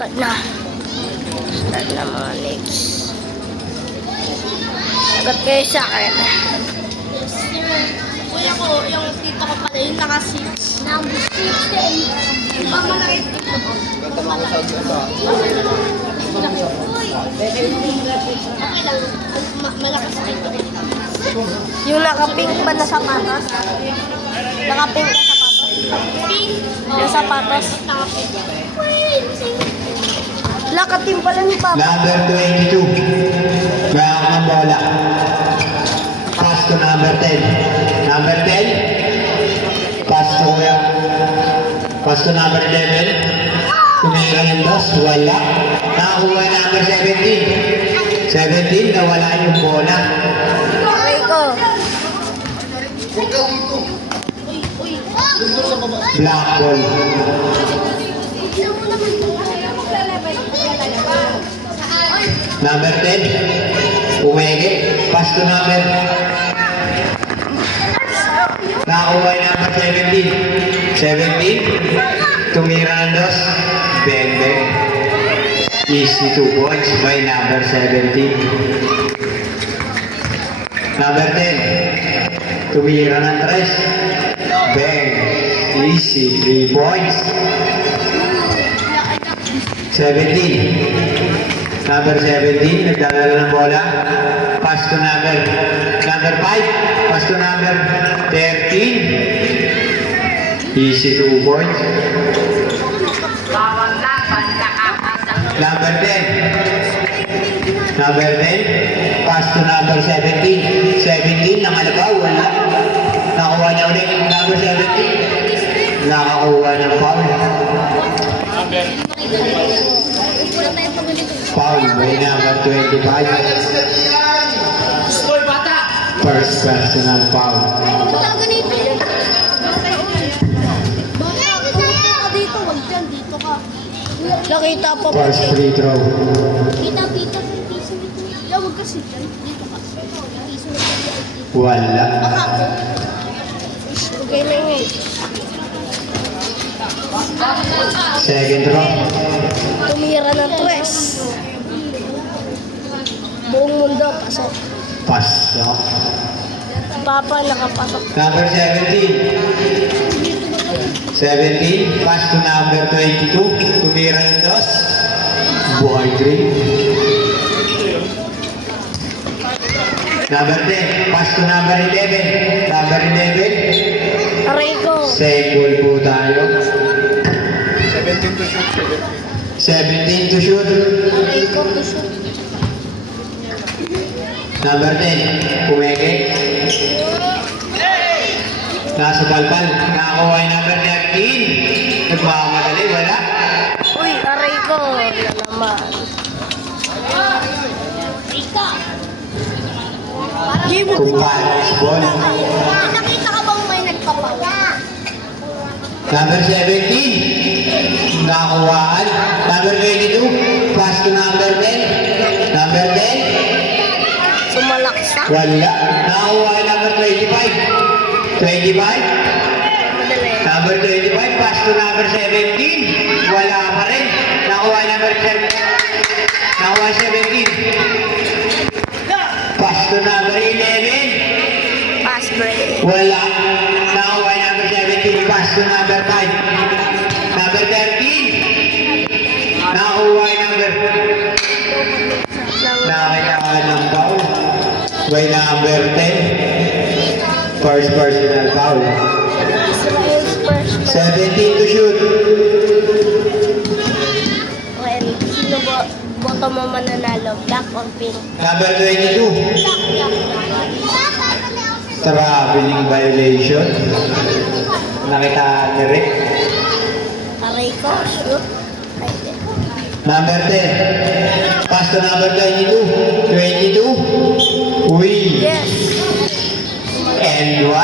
Start na. Start na mga legs. Sagot kayo sa akin. Yes, sir. Kuya ko, yung tito ko pala, yung naka-6. Number 6. Ibang malaki tito ko. Okay lang. Malakas tito ko. Yung naka-pink ba na sapatos? Naka-pink na sapatos? Pink. Yung sapatos? Naka-pink. Lakatin pala ni Papa. Number 22. Bayak ng bola. Pass to number 10. Number 10. Pass to kuya. Pass to number 11. Tumira ng dos. Wala. Nakakuha number 17. 17. Nawala yung bola. Okay ko. Black ball. Number 10. Umege. Pass to number. Nakakuha yung number 17. 17. Tumira ng dos. Bende. Easy 2 points by number 17. Number 10. Tumira ng 3. Bang. Easy 3 points. 17. Number 17, nagdadala ng bola. Pass to number 5. Pass to number 13. Easy 2 points. Number 10. Number 10. Pass to number 17. 17, nakalabaw. Wala. Nakuha niya ulit. Number 17. Nakakuha ng foul. Foul by number 25. First personal foul. Nakita po. First free throw. Pita. Huwag kasi dyan. Dito ka. Wala. Okay na yun. Second throw. Tumira ng tres. Buong mundo, pasok. Pass. No? Papa nakapasok. Number 17. 17. Pass to number 22. Tumira ng dos. Buhay 3. Number 10. Pass to number 11. Number 11. Aray ko. Same ball po tayo. 17 to shoot. 17 to shoot. Aray ko to shoot. Number 10. Pumeke. Nasa palpal. Nakakuha yung number 13. Nagmamadali. Wala. Uy, aray ko. Wala naman. Kumpares ball. Nakita ka bang may nagpapala? Number 17. Nakakuhaan. Number 22. Pass to number 10. Number 10. Sumalaksa. Wala. Nakakuha yung number 25. 25. Madali. Number 25. Pass to number 17. Wala pa rin. Nakakuha yung number 7. Nakakuha 17. Pass to number 11. Pass break. Wala. Nakakuha yung number 17. Pass to number 5. Number 13. Nakakuha yung number. Nakakita ng foul. By number 10. First personal foul. Israel's first. 17 to shoot. Well, sino boto mo mananalo? Black or pink? Number 22. Traveling violation. Nakita ni Rick. Aray ko, shoot. Ay, di. Number 10. Pass to number 22. 22. Uy. Yes. And 1.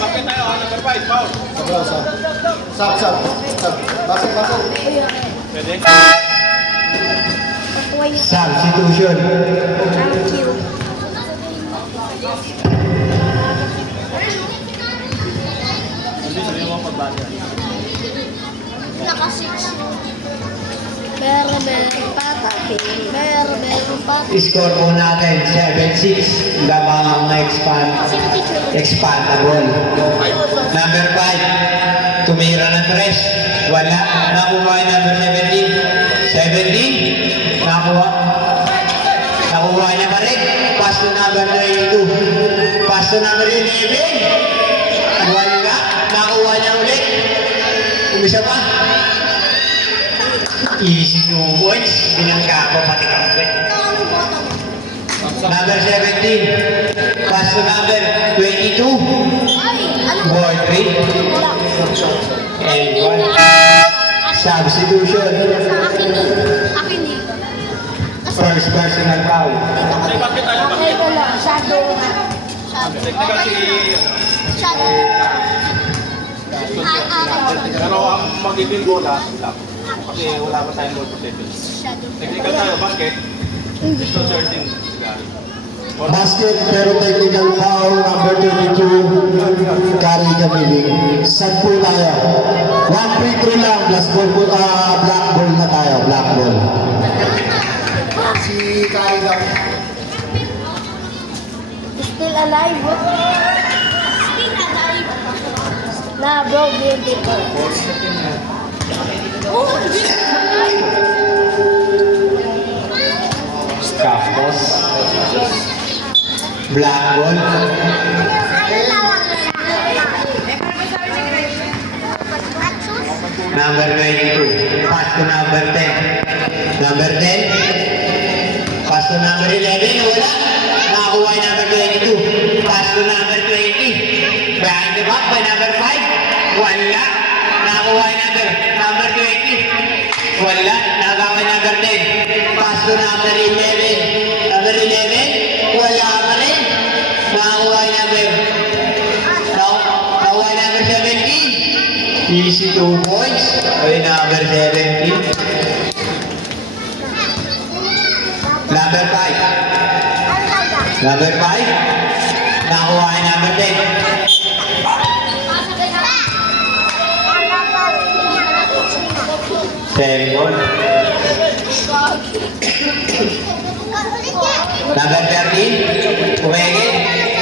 Bakit tayo? Number 5, foul. Sab. Basok. Pwede? Pakuhay yung Substitution. ang cute. Naka-6. Berbel patapin. Berbel patapin. Score po natin, 7-6. Lamang expandable. Number 5, tumira ng 3. Wala. Nakuha yung number 17. 17. Nakuha niya pa rin. Pass to number 22. Pass to number 11. Wala. Nakuha niya ulit. Umisa pa. Easy 2 points. Binangga ko pati kampit. Anong boto? Number 17. Pass to number 22. Ay, anong Ball 3. wala? And 1. Substitution. Sa akin eh. Akin eh. First personal foul. Ay, bakit tayo? Bakit? Shadow. Technical si... Shadow. Ay, akin. Pero ang magiging bola, lang. Kasi wala pa tayong ball possession. Shadow. Technical tayo, basket. Gusto searching. Basket pero technical foul number 22. Kari Kamiling. Set po tayo. 1 free throw lang. Black ball na tayo. Black ball. Si Kari daw. Still alive. Still alive. Na bro, beautiful. Oh, hindi. Tapos, black ball. Number 22. Pass to number 10. Number 10. Pass to number 11. Wala. Nakakuha yung number 22. Pass to number 20. Behind the back by number 5. Wala. Nakakuha yung number 20. Wala. Nakakuha yung number 10. Pass to number 11. Number 11. Wala pa rin. Nakakuha yung nakuha yung number 17. Easy 2 points. Ay, number 17. Number 5. Number 5. Nakuha yung number 10. Second. Number 13. Umegit.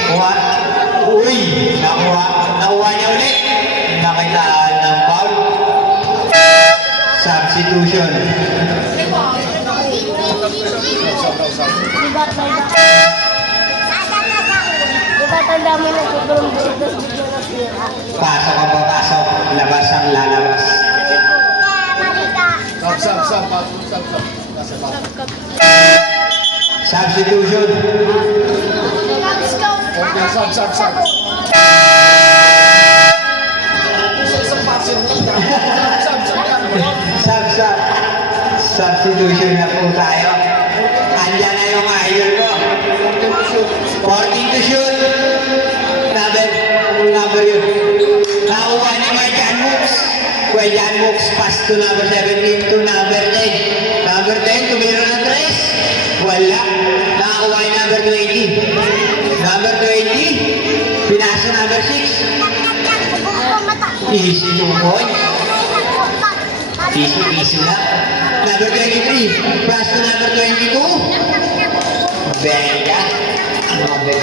Kuha. Uy! Nakuha niya ulit. Nakitaan ng foul. Substitution. Diba tanda mo na sigurong busitos dito na sira? Pasok ang papasok. Labas ang lalabas. Sub. Nasa back. Substitution. Okay, sub. Substitution na po tayo. Andyan na yung idol ko. 14 to shoot. Number yun. Nakuha ni Jan Mooks. Kuya Jan Mooks, pass to number 17 to number 10. Number 10, tumira ng 3. Wala. Nakakuha yung number 20. Number 20, pinasa number 6. Easy 2 points. Easy lang. Number 23, pass to number 22. Beka. Number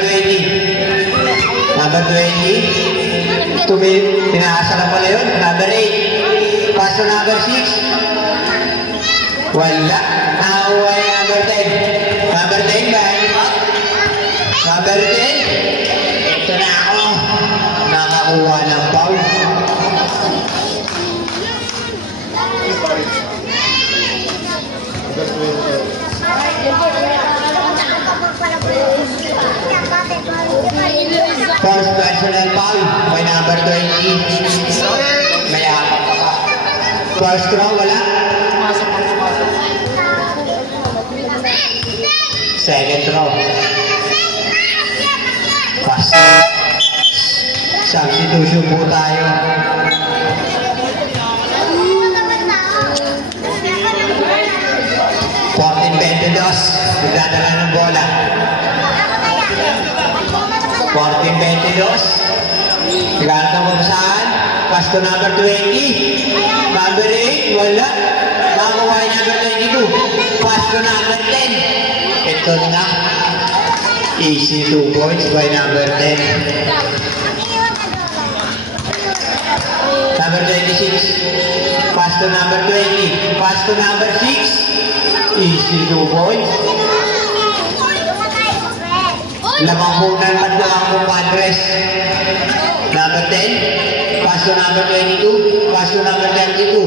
20. Number 20. Tinaasa na pala yun. Number 8. Pass to number 6. Wala. Nakakuha yung number 10. Number 10 ba? Number 10. Ito na ako. Nakakuha ng foul. First personal foul by number 20. Mayakap ka pa. First throw, wala. Second throw. Pass. Substitution po tayo. Nagdadala ng bola. 14-22. Gata mo saan? Pass to number 20. Number 8, wala. Nakakuha yung number 22. Pass to number 10. Ito na. Easy 2 points by number 10. Number 26. Pass to number 20. Pass to number 6. Easy 2 points. Lamang punan man lang ang compadres. Number 10. Pass to number 22. Pass to number 32.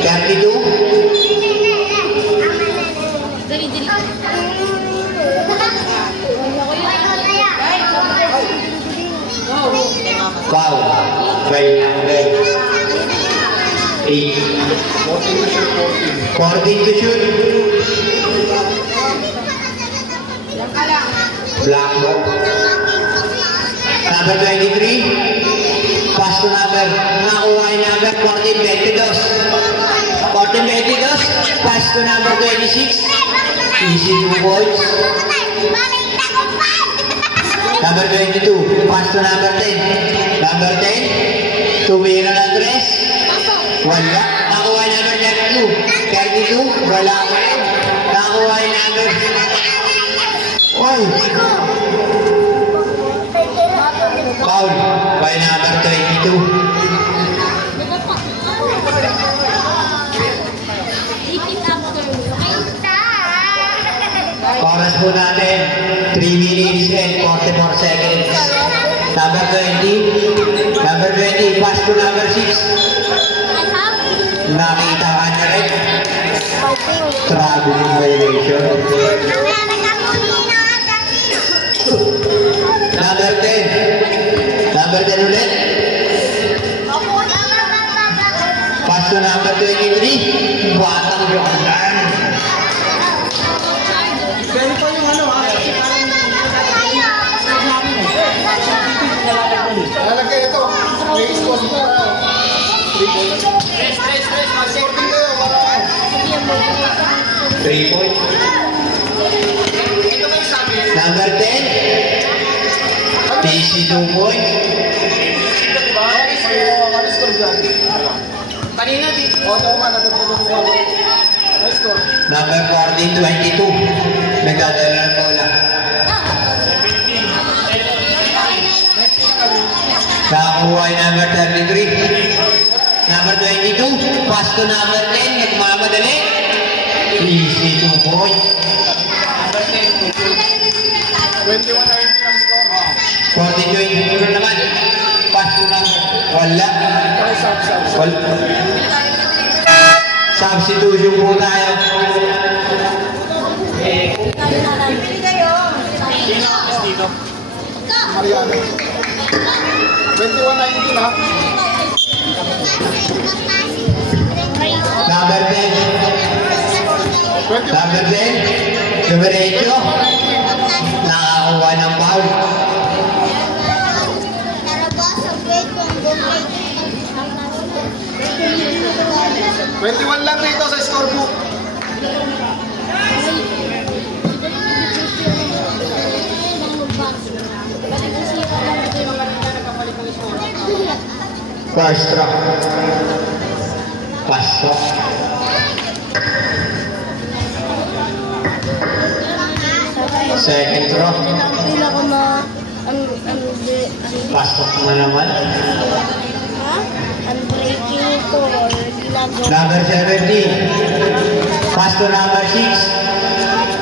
32. Foul by number 8. 14 to shoot. Black ball. Number 23. Pass to number. Nakakuha yung number 14-22. 14-22. Pass to number 26. Easy 2 points. Number 22. Pass to number 10. Number 10. Tumira ng dress. Wala. Nakakuha yung number 32. 32. Wala. Nakakuha yung number. Oy! Foul by number 22. Oras po natin, 3 minutes and 44 seconds. Number 20. Number 20, pass to number 6. Nakita ka na rin. Traveling violation. Number 10. Number 10 ulit. Pass to number 23. Batang Jordan. Lalagay ito. May score mo. 3 points. 3 points. Number 10. PC 2 points. Ano score dyan? Kanina dito. O, tama. Natutulog ko. Ano score? Number 14, 22. Nagdadala ng bola. Nakakuha yung number 33. Number 22. Pass to number 10. Nagmamadali. Easy 2 points. 21-19 ang score. 40-22 naman. Pass to number. Wala. Wala. Substitution po tayo. Mariano. 21-19 ha. Number 10. Number 10. Numerecho. Nakakuha ng foul. 21 lang dito sa scorebook. First rock. Pasok. Second rock. Pila ko na Pasok na naman. unbreaking for ginagawa. Number 17. Pass to number 6.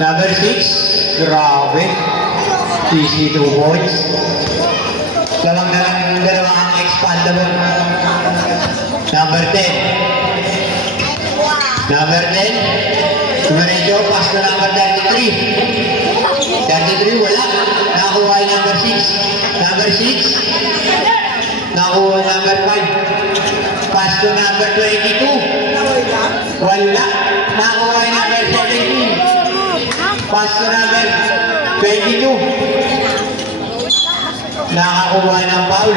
Number 6. Grabe. Easy 2 points. Dalawang ang expandable. Number 10. Number 10. Numerecho, pass to number 33. 33, wala. Nakuha yung number 6. Number 6. Nakuha number 5. Pass to number 22. Wala. Nakuha yung number 17. Pass to number 22. Nakakuha ng foul.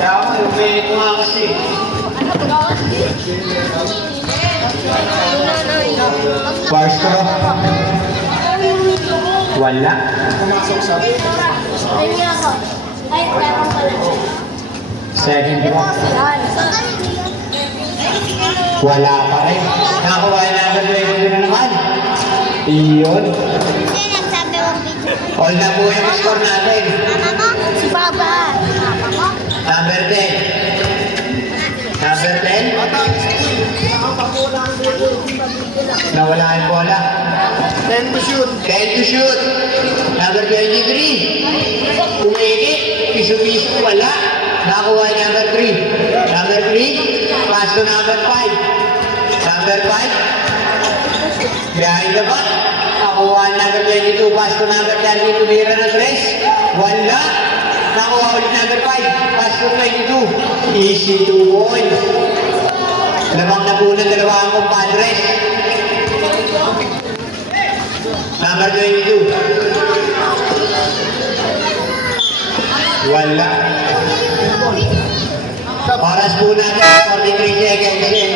Kaya ako, yung minute nga kasi. First throw. Wala. Pumasok sa... Ayun nga ako. Ay, meron pala. Second throw. Yan. Wala pa rin. Nakakuha na agad na naman. Iyon. Kasi nagsabi mo video. All na po yung score natin. Mama mo? Si Papa. Papa mo? Number 10. Number 10. Nawala yung bola. 10 to shoot. 10 to shoot. Number 23. Umigit. Piso-piso wala. Nakakuha yung number 3. Number 3. Pass to number 5. Number 5. Behind the back. Nakakuha yung number 22. Pass to number 30. Tumira ng 3. Wala. Nakakuha ulit number 5. Pass to 22. Easy 2 points. Lamang na po ng dalawang compadres. Number 22. Wala. Oras po natin, 43 seconds in.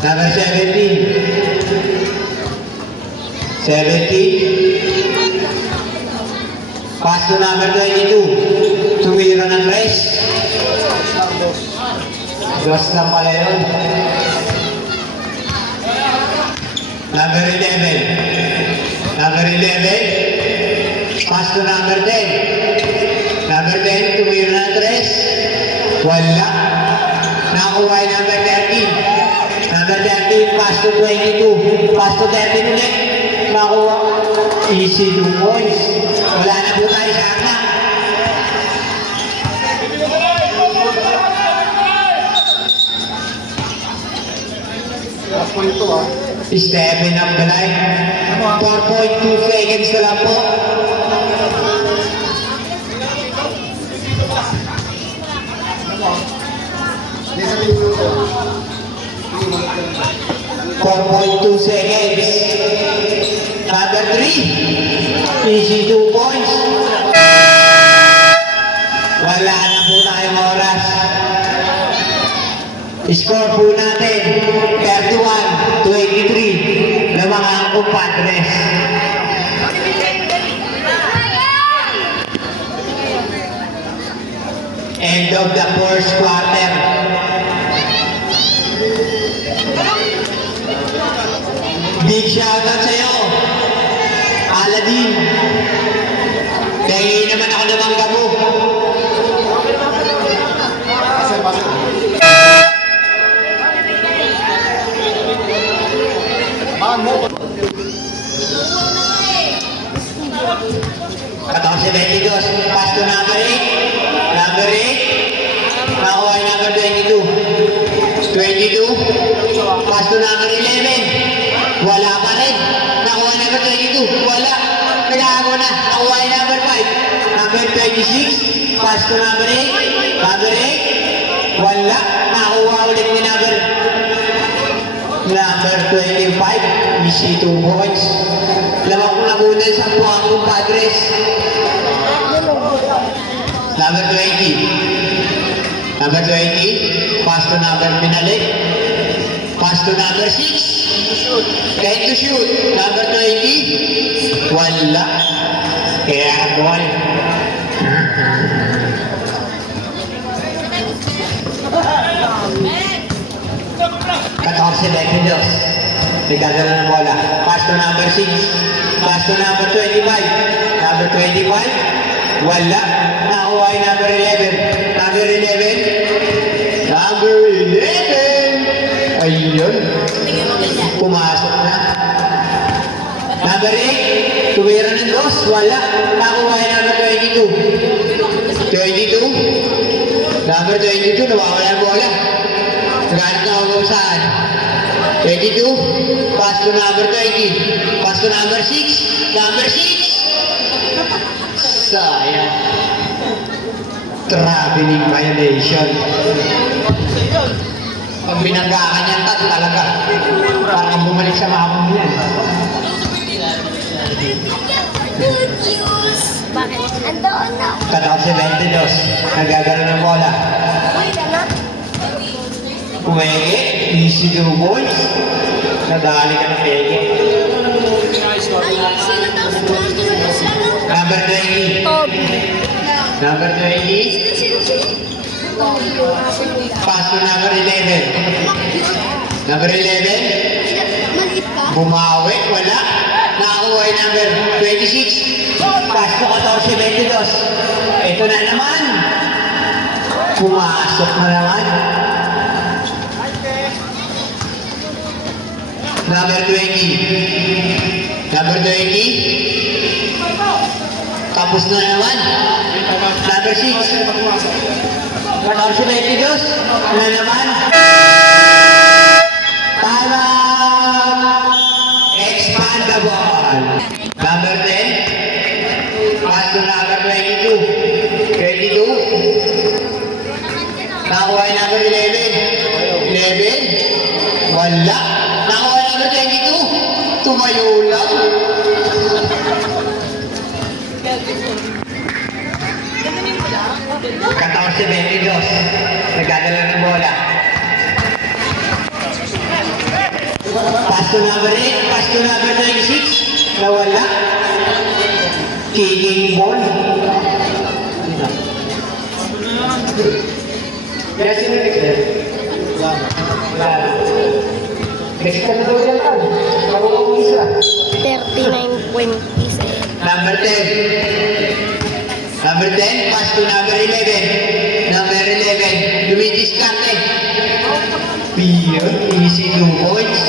Number 17. 17. Pass to number 22. Tumira ng race. Dos lang pala yun. Number 11. Number 11. Pass to number 10. Number 10. Tumira ng race. Wala. Nakakuha yung number 13. Number 13. Pass to 22. Pass to 13 ulit. Nakakuha. Easy 2 points. Wala na po tayo sa anak. Last point ito ah. Stepping up the line. 4.2 seconds na lang po. Hindi sa minuto. 4.2 seconds. Number 3. Easy 2 points. Wala na po tayong oras. Score po natin 31-23 ng mga compadres. End of the first quarter. Big shoutout sa'yo, Aladdin. Kaya naman ako ng mangga mo. Pase. Maan mo. 14-22. Pass to number 8. Number 8. Nakuha yung number 22. 22. Pass to number 11. Wala pa rin. Nakuha number 22. Wala. Nag-aago na. Nakuha yung number 5. Number 26. Pass to number 8. Number 8. Wala. Nakuha ulit ni number 25. Easy 2 points. Lamang ko nagunan sa buwang compadres. Number 20. Number 20. Pass to number pinalik. Pass to number 6. 10 to shoot. Number 20. Wala. Kaya ball. $14.22. Nagdadala ng bola. Pass to number 6. Pass to number 25. Number 25. Wala. Nakuha yung number 11. Number 11. Number 11. Ayun. Pumasok na. Number 8. Tumira ng dos. Wala. Nakuha yung number 22. 22. Number 22. Nawawala ang bola. Ganit na ako saan. 22. Pass to number 20. Pass to number 6. Number 6. Sayang. Traveling violation. Pag binanggakan yan, talaga. Parang bumalik sa mama mo yan. Good news. Bakit? Andoon na. 14-22. Nagagano ng bola. Uy, na. Pumege. Easy to boys. Nadali ka ng pege. Ay, sino daw? Sino siya, no? Number 20. Toby. Number 20. Sino? Pass to number 11. Number 11. Maliit ka? Bumawi. Wala. Nakakuha yung number 26. Pass to 14-22. Ito na naman. Pumasok na naman. Number 20. Number 20. Tapos na naman. Number 6. 14-22. Na naman. Tama! Expand the ball. Number 10. Pass to number 22. 22. Nakuha yung number 11. 11. Wala. Nakuha yung number 22. Tumayo lang. Katawang si 22. Nagdadala ng bola. Pass to number 8. Pass to number 26. Nawala. Kicking ball. Kaya sino next level? Wala. Next ka na daw yan lang. Marunong isa. 39-27. Number 10. Number 10, pass to number 11. Number 11, dumidiskarte. Piyo, easy 2 points.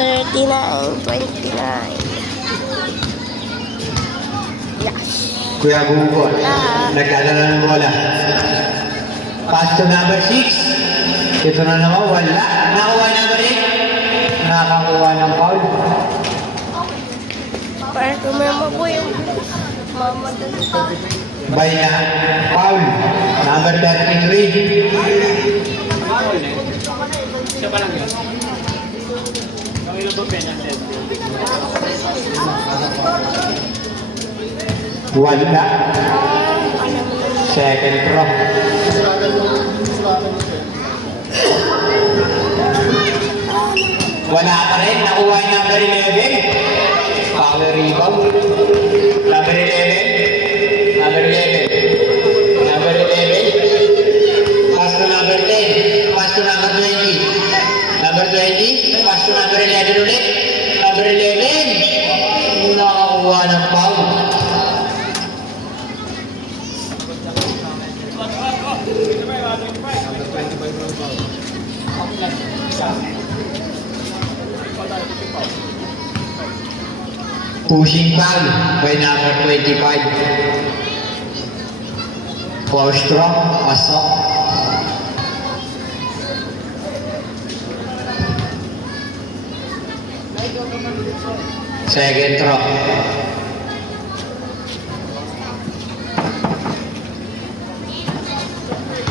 39-29. Yes. Kuya Bungkol, nagdadala ng bola. Pass to number 6. Ito na naman, wala. Nakuha yung number 8. Nakakuha ng foul. Para kumama po yung mama doon. By na, foul. Number 33. Siya pa lang yun. Ang ilang ba penalty? Wala. Second throw. Wala pa rin. Nakuha yung number 11. Power rebound. Number 11. Number 11. Number 11. Pass to number 10. Pass to number 20. Number 20. Pass to number 11 ulit. Number 11. Nakakuha ng foul. Pushing foul by number 25. Four strong, pasok. Second throw.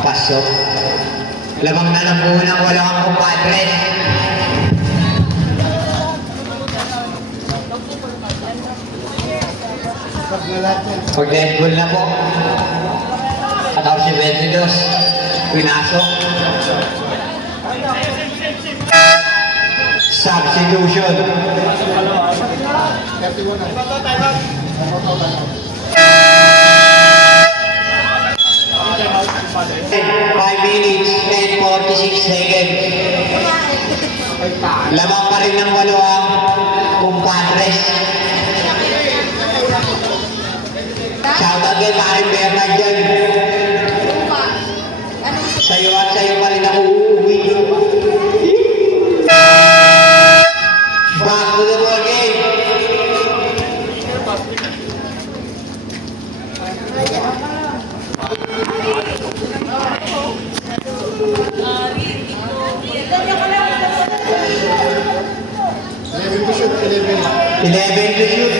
Pasok. Lamang na ng unang walang kumpadres. Pag dead goal na po. Ataw si 22. Pinasok. Substitution. 5 minutes and 46 seconds. Lamang pa rin ng walawang kumpadres. Shoutout kay Paring Bernard dyan. Sa'yo at sa'yo pa rin ako uuwi. Back to the ball game. Eleven to shoot.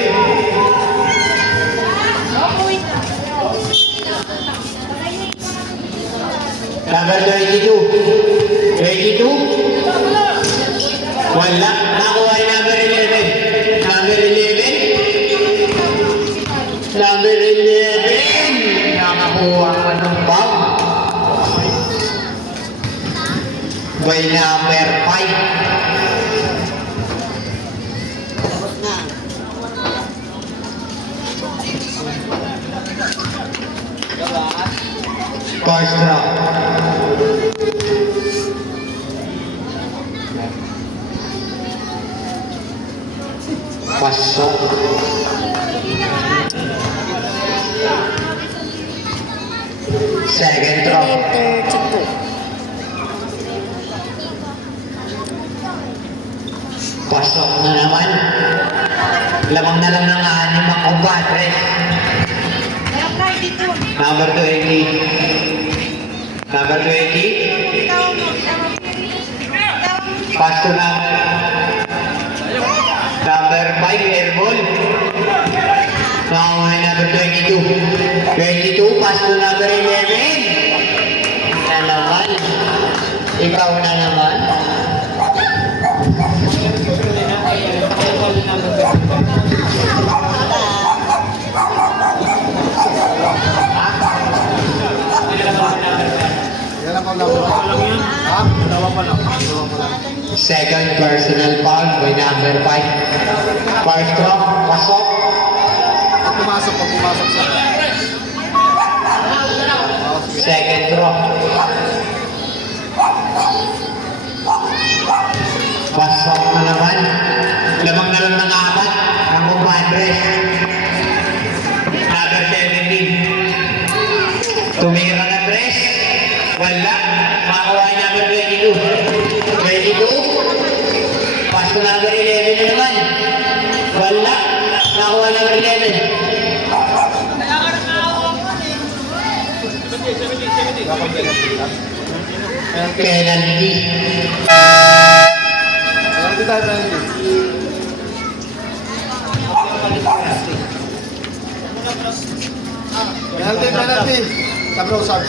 Number 22. 22. Wala. Nakuha yung number 11. Number 11. Way number 5. First drop. Pasok. Second drop. 32. Pasok na naman. Lamang na lang ng 6 ang kumpadre. Number 20. Number 20. Pass to number 5, airball. Now, number 22. 22, pass to number 11. Na naman. Ikaw na naman. Yan ang number. Ha? Dalawa pa lang. Second personal foul by number 5. First drop, pasok. Pag pumasok sa... Second drop. Pasok na naman. Lamang na lang ng 4 ang kumpadres. Number 17. Tumira na tres. Wala. Makakuha yung number 22. 22. Pass to number 11 na naman. Wala. Nakakuha number 11. Penalty. Penalty tayo, penalty. Penalty.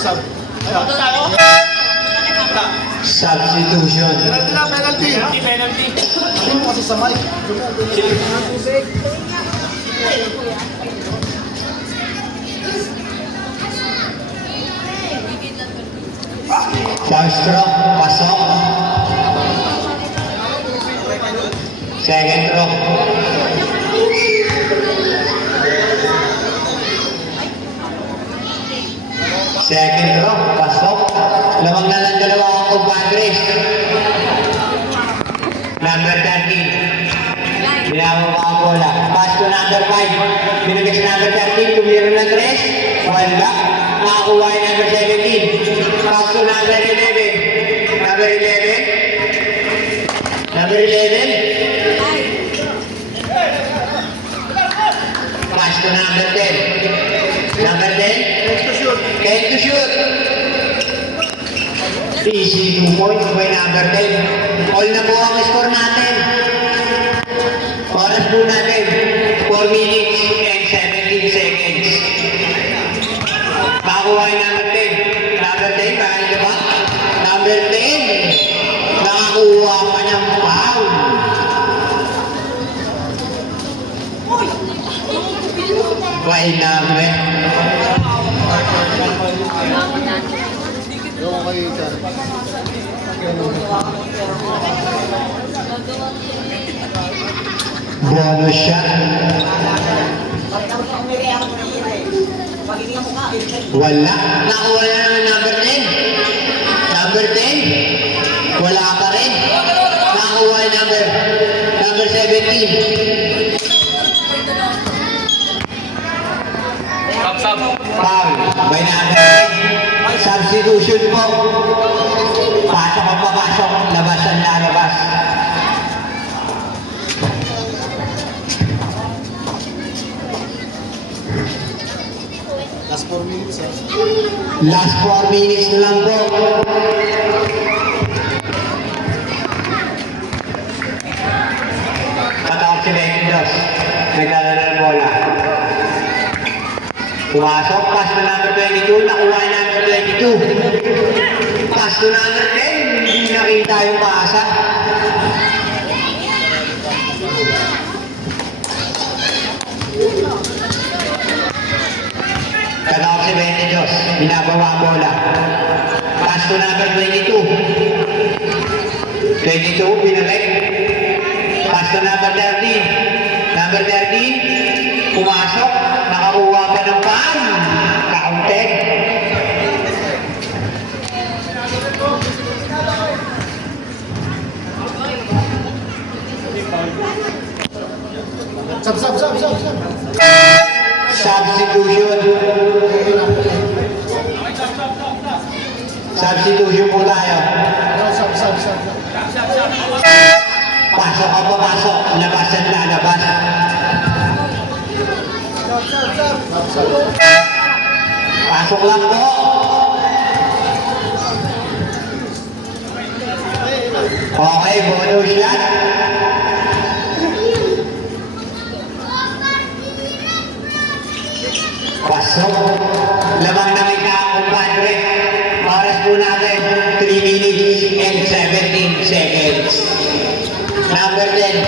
Sub. Substitution. Penalty. Ano mo kasi sa mic? First drop, pasok. Second drop. Second drop, pasok. Lamang na lang 2 ang kumpadres. Number 13. Binawa ang bola. Pass to number 5. Binigay sa number 13. Tumira ng 3. Wala. Nakakuha yung number 17. Pass to number 11. Number 11. Number 11. Pass to number 10. Number 10. 10 to shoot. Easy 2 points by number 10. All na po ang score natin. Oras po natin. 4 minutes and 17 seconds. Makakuha yung number 10. Number 10, kaya nyo ba? Number 10. Nakakuha pa ng foul. By number. Yung kayo dyan. Bonus shot. Wala. Nakuha na naman number 10. Number 10. Wala pa rin. Nakuha yung number 17. Foul. By number 10. Substitution po. Pasok ang papasok. Labas ang lalabas. Last 4 minutes, ha? Last 4 minutes na lang po. Patawag si Bendos. Naglalala ng bola. Pumasok. Pass to number 22. Nakuha yung number 22. Pass to number 10. Hindi nakita yung paasa. Patawag si Bendos. Binabawa ang bola. Pass to number 22. 22, binalik. Pass to number 13. Number 13, pumasok. Nakakuha pa ng pan. Counted. Sab. Substitution. Substitution po tayo. Sab. Pasok o papasok. Labas at lalabas. Pasok lang po. Okay, bonus shot. Pasok. Lamang na may kumpadre. Oras po natin, 3 minutes and 17 seconds. Number 10.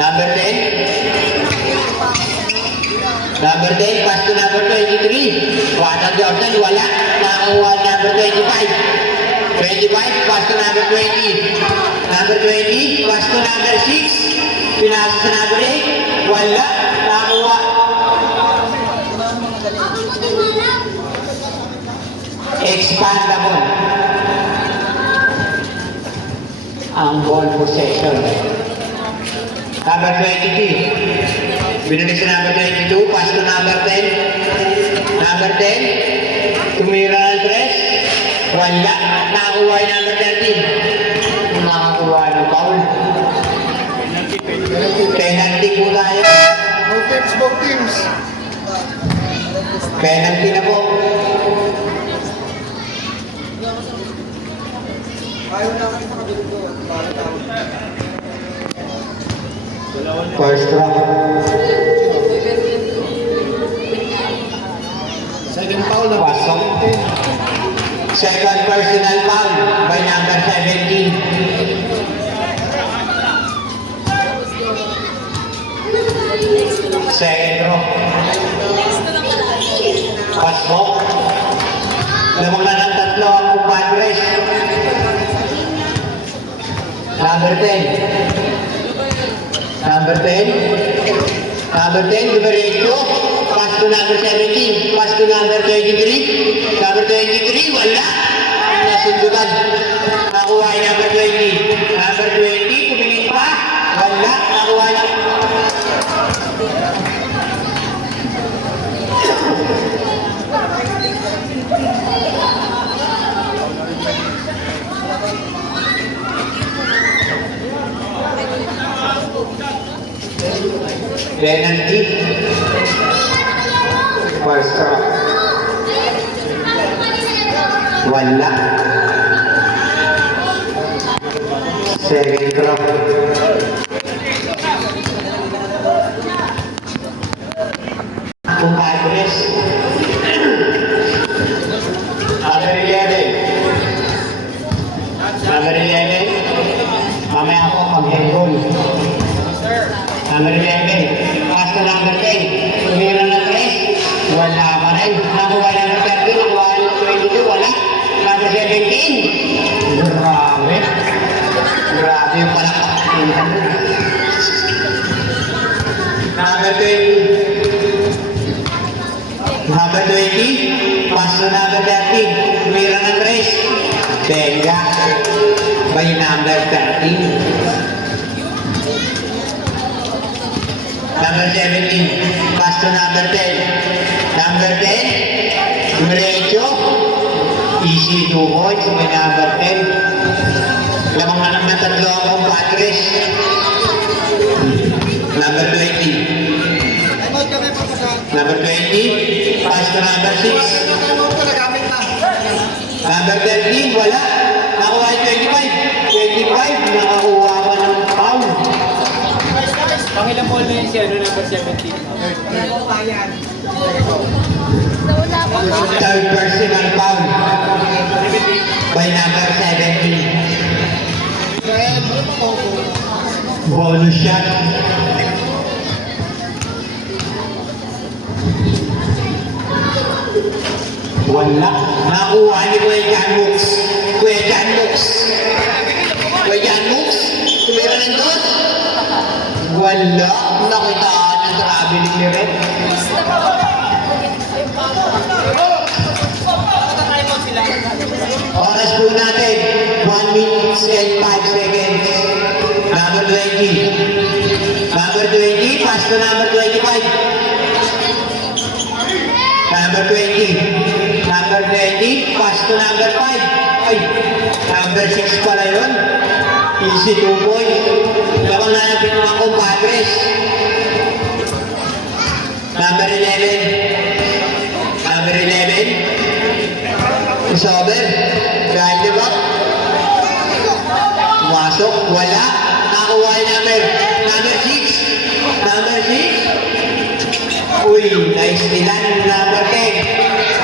Number 10. Number 10, pass to number 23. Water Jordan, wala. Nakakuha number 25. 25, pass to number 20. Number 20, pass to number 6. Pinasa sa number 8. Wala. Nakakuha. Expandable. Ang ball possession. Number 22. Binalik sa number 22. Pass to number 10. Number 10. Tumira ng press. Wala. Nakakuha yung number 13. Nakakuha ng foul. Penalty po tayo. Both teams. Penalty na po. First round. Second foul na. Pasok. Second personal foul by number 17. Second row. Pasok. Lamang na ng tatlo ang kumpadres. Number 10. Number 10. Number 10, Dumaretto. Pass to number 17. Pass to number 23. Number 23, wala. Nasundutan. Nakuha yung number 20. Number 20, tumingin pa. Wala. Nakuha yung... Penalty. First round. Wala. Second round. Kumpadres. Number 11. Number 11. Mamaya ako mag-headball. Number 11. Pass to number 10. Tumira na 3. Wala pa rin. Nakuha number 13. Nakuha number 22. Wala. Number 17. Grabe. Grabe yung palakpak. Number 20. Number 20. Pass to number 13. Tumira na 3. Tenga. By number 13. Number 17, pass to number 10. Number 10, Dumaretto. Easy 2 points by number 10. Lamang na ng tatlo ang kumpadres. Number 20. Number 20, pass to number 6. Number 13, wala. Nakuha yung 25. 25, nakakuha pa ng foul. Pangilang ball na yun siya, number 17. Third personal foul by number 17. Bonus shot. Wala. Nakuha ni Kuya Jan Mooks. Kuya Jan Mooks. Wala. Nakitaan ng traveling ni Red. Oras po natin, 1 minute and 5 seconds. Number 20. Number 20, pass to number 25. Number 20. Number 20, pass to number 5. Ay, number 6 pala yun. Easy 2 points. Labang nanapin mga compadres. Number 11. Number 11. Is over. Behind the back. Pumasok. Wala. Nakakuha yung number 6. Number 6. Uy, nice nilan. Number 10.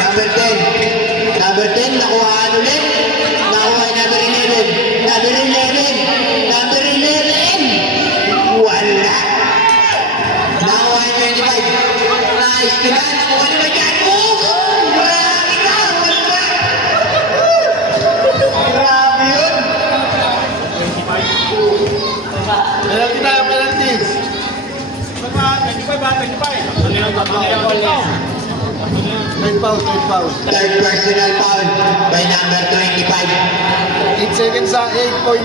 Number 10. Number 10. Nakuhaan ulit. Nakuha yung number 11. Number 11. Number 11. Wala. Nakuha yung 25. Nice nilan. Nakuha naman yan. Grabe ka. Wala. Grabe yun. Penalty tayo, penalty. 9 foul, 9 foul. Third personal foul by number 25. 8 seconds sa 8.5.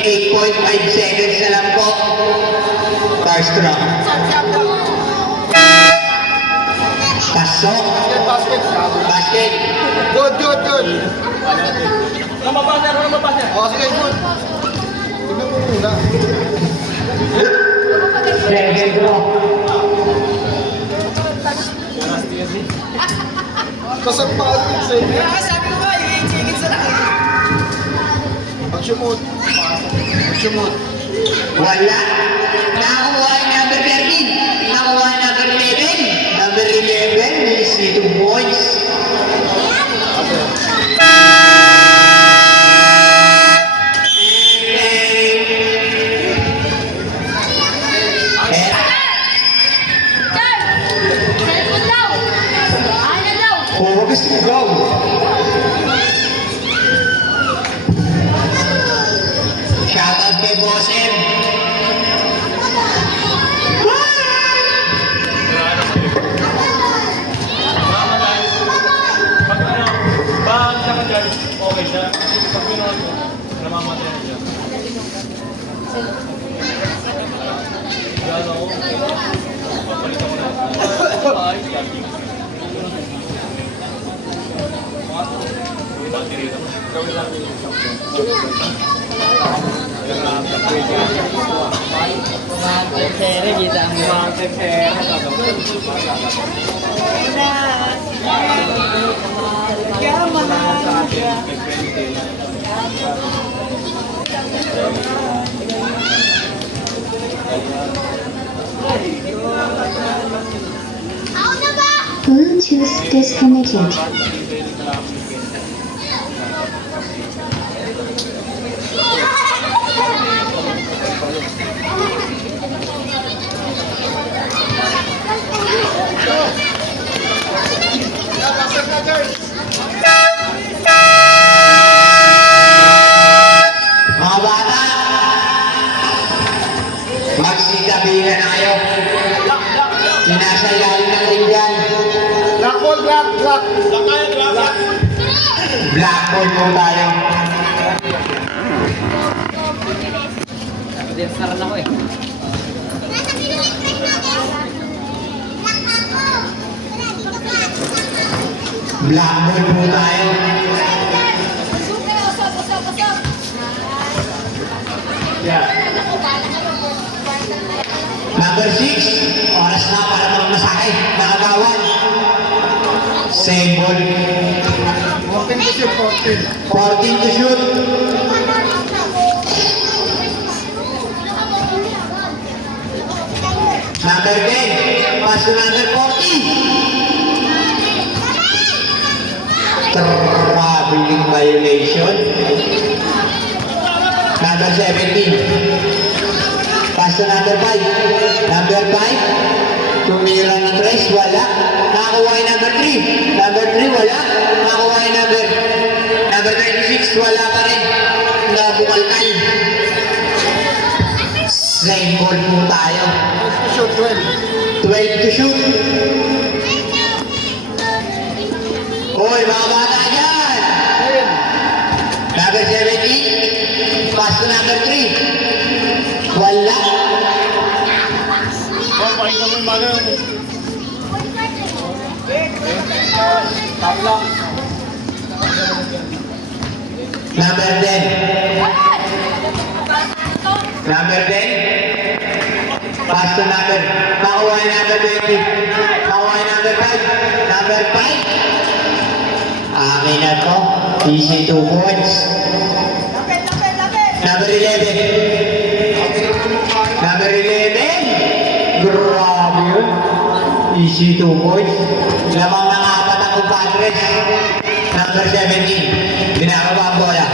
8.5 seconds na lang po. First round. Pasok. Basket, basket. Basket. Good, good, good. O, sige, good. Tignan mo muna. Second round. Kasang pa kasi 8 seconds. Sabi ko ba, yung 8 seconds na lang. Pag-sumot. Pag-sumot. Wala. Nakakuha yung number 13. Nakakuha yung number 11. Number 11 is 2 points. Focus to go. Shout out kay Boss M. Okay siya. Pag pinuha ko, namamatay na siya. Gano'n ako. Papalit ako na. Ayos lang. Battery na. Gawin lang yung Bluetooth disconnected. Mga bata, magsitabihan na kayo. Sinasa ilalim ng ring dyan. Black ball, black, black. Blackboard po tayo. Blackboard po tayo. Number 6, oras na para magmasakay. Nakagawan. Same ball. 14 to shoot, 14. 14 to shoot. Number 10, pass to number 40. Traveling violation. Number 17. Pass to number 5. Number 5. Tumira ng tres, wala. Nakakuha yung number 3. Number 3, wala. Nakakuha yung number 26, wala pa rin. Nabukalkal. Same ball po tayo. Shoot 12. 12 to shoot. Hoy, mga bata dyan! Number 17, pass to number 3. Wala. Oh, pakita mo yung mana. Top lang. Number 10. Number 10. Pass to number. Makuha yung number 20. Makuha yung number 5. Number 5. Akin na to. Easy 2 points. Number 11. Number 11. Grabe yun. Easy 2 points. Lamang ng apat ang compadres. Number 17. Binababa ang bola.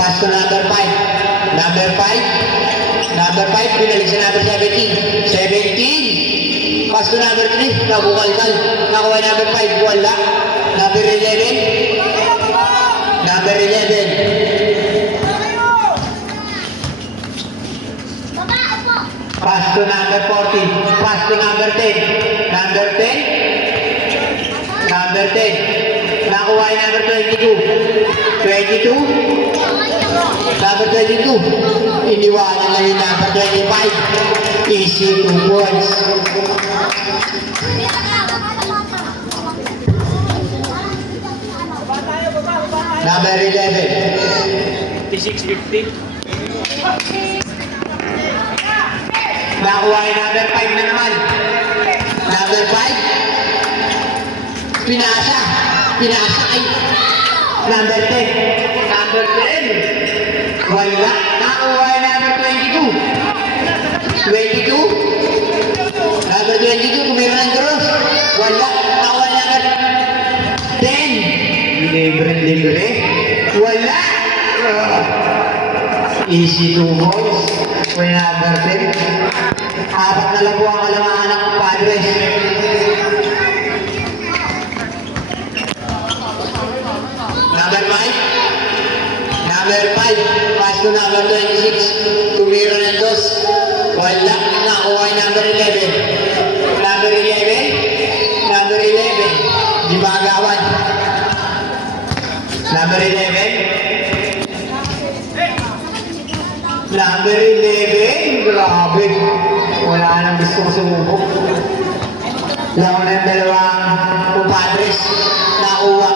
Pass to number 5. Number 5. Number 5. Binalik sa number 17. 17. Pass to number 3. Nabukalkal. Nakuha number 5. Wala. Number 11. Number 11. Pass to number 14. Pass to number 10. Number 10. Number 10. Nakuha yung number 22. 22. Number 22. Iniwanan na yung number 25. Easy 2 points. Number 11. 56-50. Nakuha yung number 5 na naman. Number 5. Pinasa. Pinasa ay number 10. Number 10. Wala. Nakuha yung number 22. 22. Number 22. Kumira ng cross. Wala. Nakuha yung number 10. Libre. Wala. Easy 2 balls. May number 10. Apat na lang po ang kalamangan ng Padres. Number 5. Number 5. Pass to number 26. Tumira ng dos. Wala. Nakuha yung number 11. Number 11. Number 11. Di magawan. Number 11. Number 11. Grabe. Wala nang gusto ko sumubok. Lang ng dalawang kumpadres. Nakuha.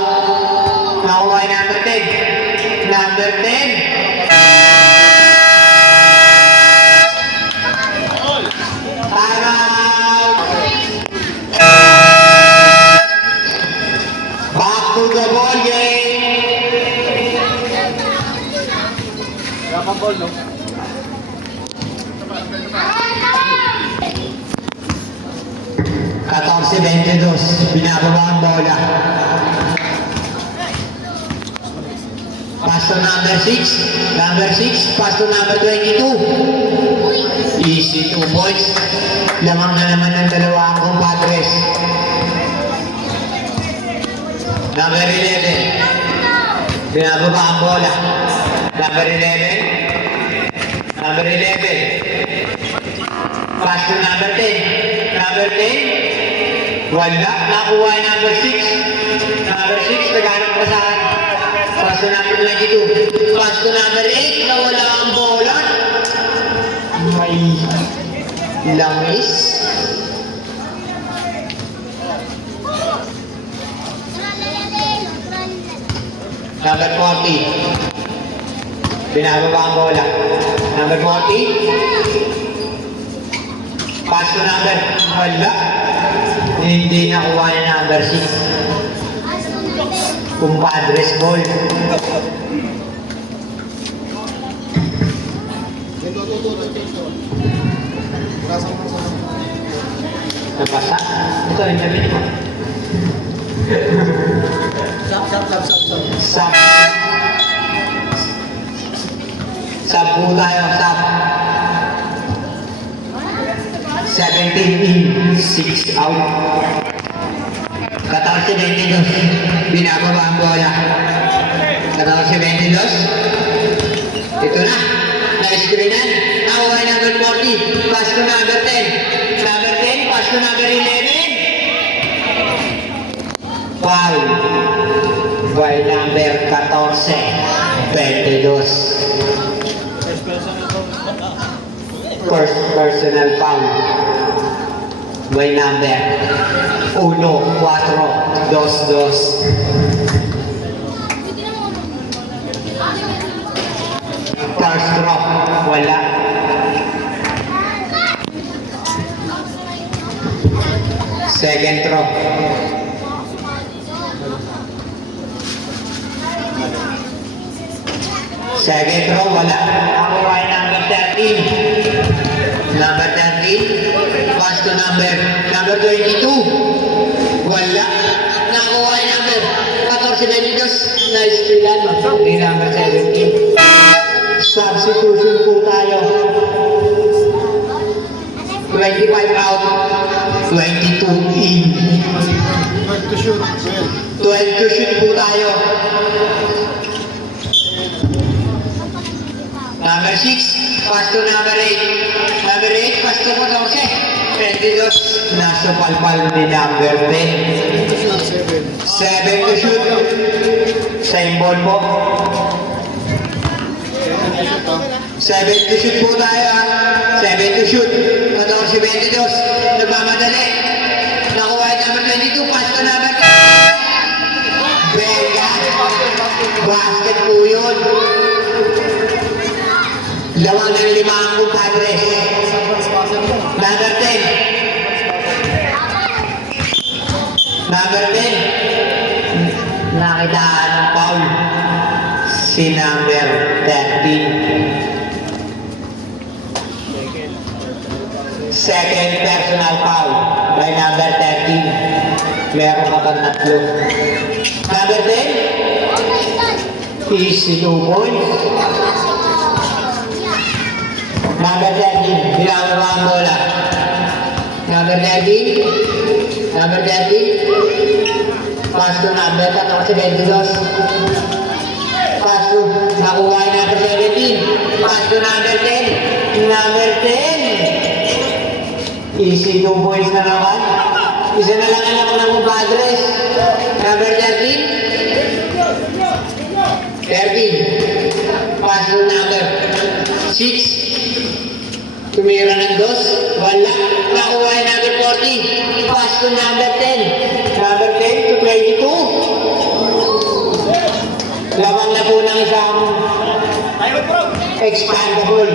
Nakuha yung number 10. Number 10. Time out. Back to the ball game. Dapat ball, no? Katorse 22. Binababa ang bola. Pass to number 6. Number 6. Pass to number 22. Easy 2 points. Lamang na naman ng dalawang kumpadres. Number 11. Binababa ang bola. Number 11. Number 11. Pass to number 10. Number 10. Wala. Nakuha yung number 6. Number 6. Naghanap pa sa akin. Pass to number 22. Pass to number 8. Nawala ang bola. May langis. Number 40. Binababa ang bola. Number 40. Pass to number. Wala. Hindi nakuha yung number 6. Kumpadres ball. Nabasa. Ito yung nabili ko. Sab. Sab po tayo. Sab. 17 in, 6 out. 14-22. Binababa ang bola. 14-22. Ito na. Na-screenan. Nakuha ng number 40. Pass to number 10. Number 10, pass to number 11. Foul. By number 14. 22. First personal foul. By number 1, 4, 2, 2. First drop, wala. Second drop. Second drop, wala. Nakuha ay number 13. Number 13. Pass to number 22. Wala. Nakuha ay number 14 Benitez. Nice filan. Ni number 17. Substitution po tayo. 25 out, 22 in. 12 to shoot. 12 to shoot po tayo. Number 6, pass to number 8. Number 8, pass to 14. 22, nasa palpal ni number 10. 7 to shoot. Same ball po. 7 to shoot po tayo ha. 7 to shoot. 14-22. Nagmamadali. Nakuha yung number 22. Pass to number 10. Benga. Basket po yun. Lawang ng 5 ang kumpadres. Number 10. Number 10. Nakitaan ng foul. Si number 13. Second personal foul by number 13. Meron ka pang 3. Number 10. Easy 2 points. Number 13. Bilang mo ang bola. Number 13. Number 13. Pass to number 14-22. Pass to, nakuha yung number 17. Pass to number 10. Number 10. Easy 2 points na naman. Isa na lang alam ko ng kumpadres. Number 13. 13. Pass to number 6. Tumira ng 2. Wala. Nakuha yung number 14. Pass to number 10. Number 10 to 22. Lamang na po ng isang expandable.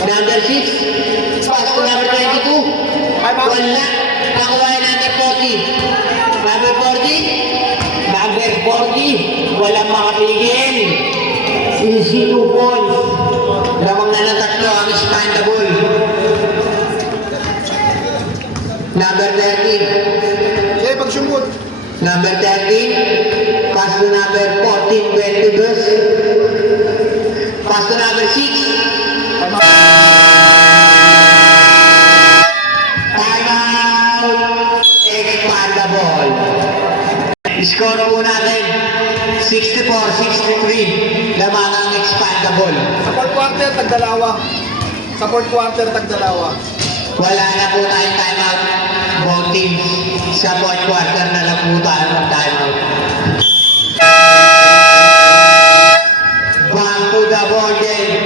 Number 6. Pass to number 22. Wala. Nakuha yung number 40. Number 40. Number 40. Walang makapigil. Easy 2 points. Lamang na ng 3 ang expandable. Number 13. Okay, pag-sumot. Number 13, pass to number 14, 22. Pass to number 6. Time out. Expandable. Score po natin 64-63. Lamang ang expandable. Sa fourth quarter, tagdalawa. Sa fourth quarter, tagdalawa. Wala na po tayong time out. Both teams sa fourth quarter na lang po tayo ng time out. Back to the ball game.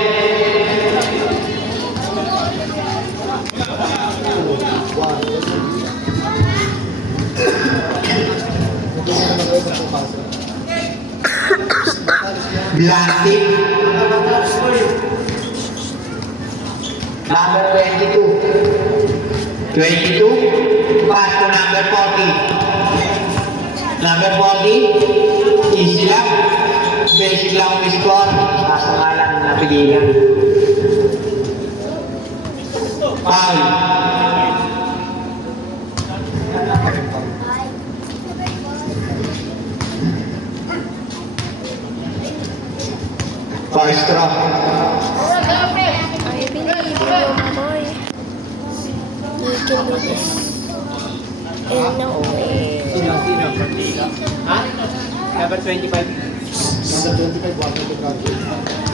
Black team. Number 22. 22. Pass to number 40. Number 40. Easy lang. Basic lang ang score. Basta nga lang napigilan. Foul. First drop. I believe you, my boy. You can do this. And no way. Ha? Number 25. Number 25, walking to graduate.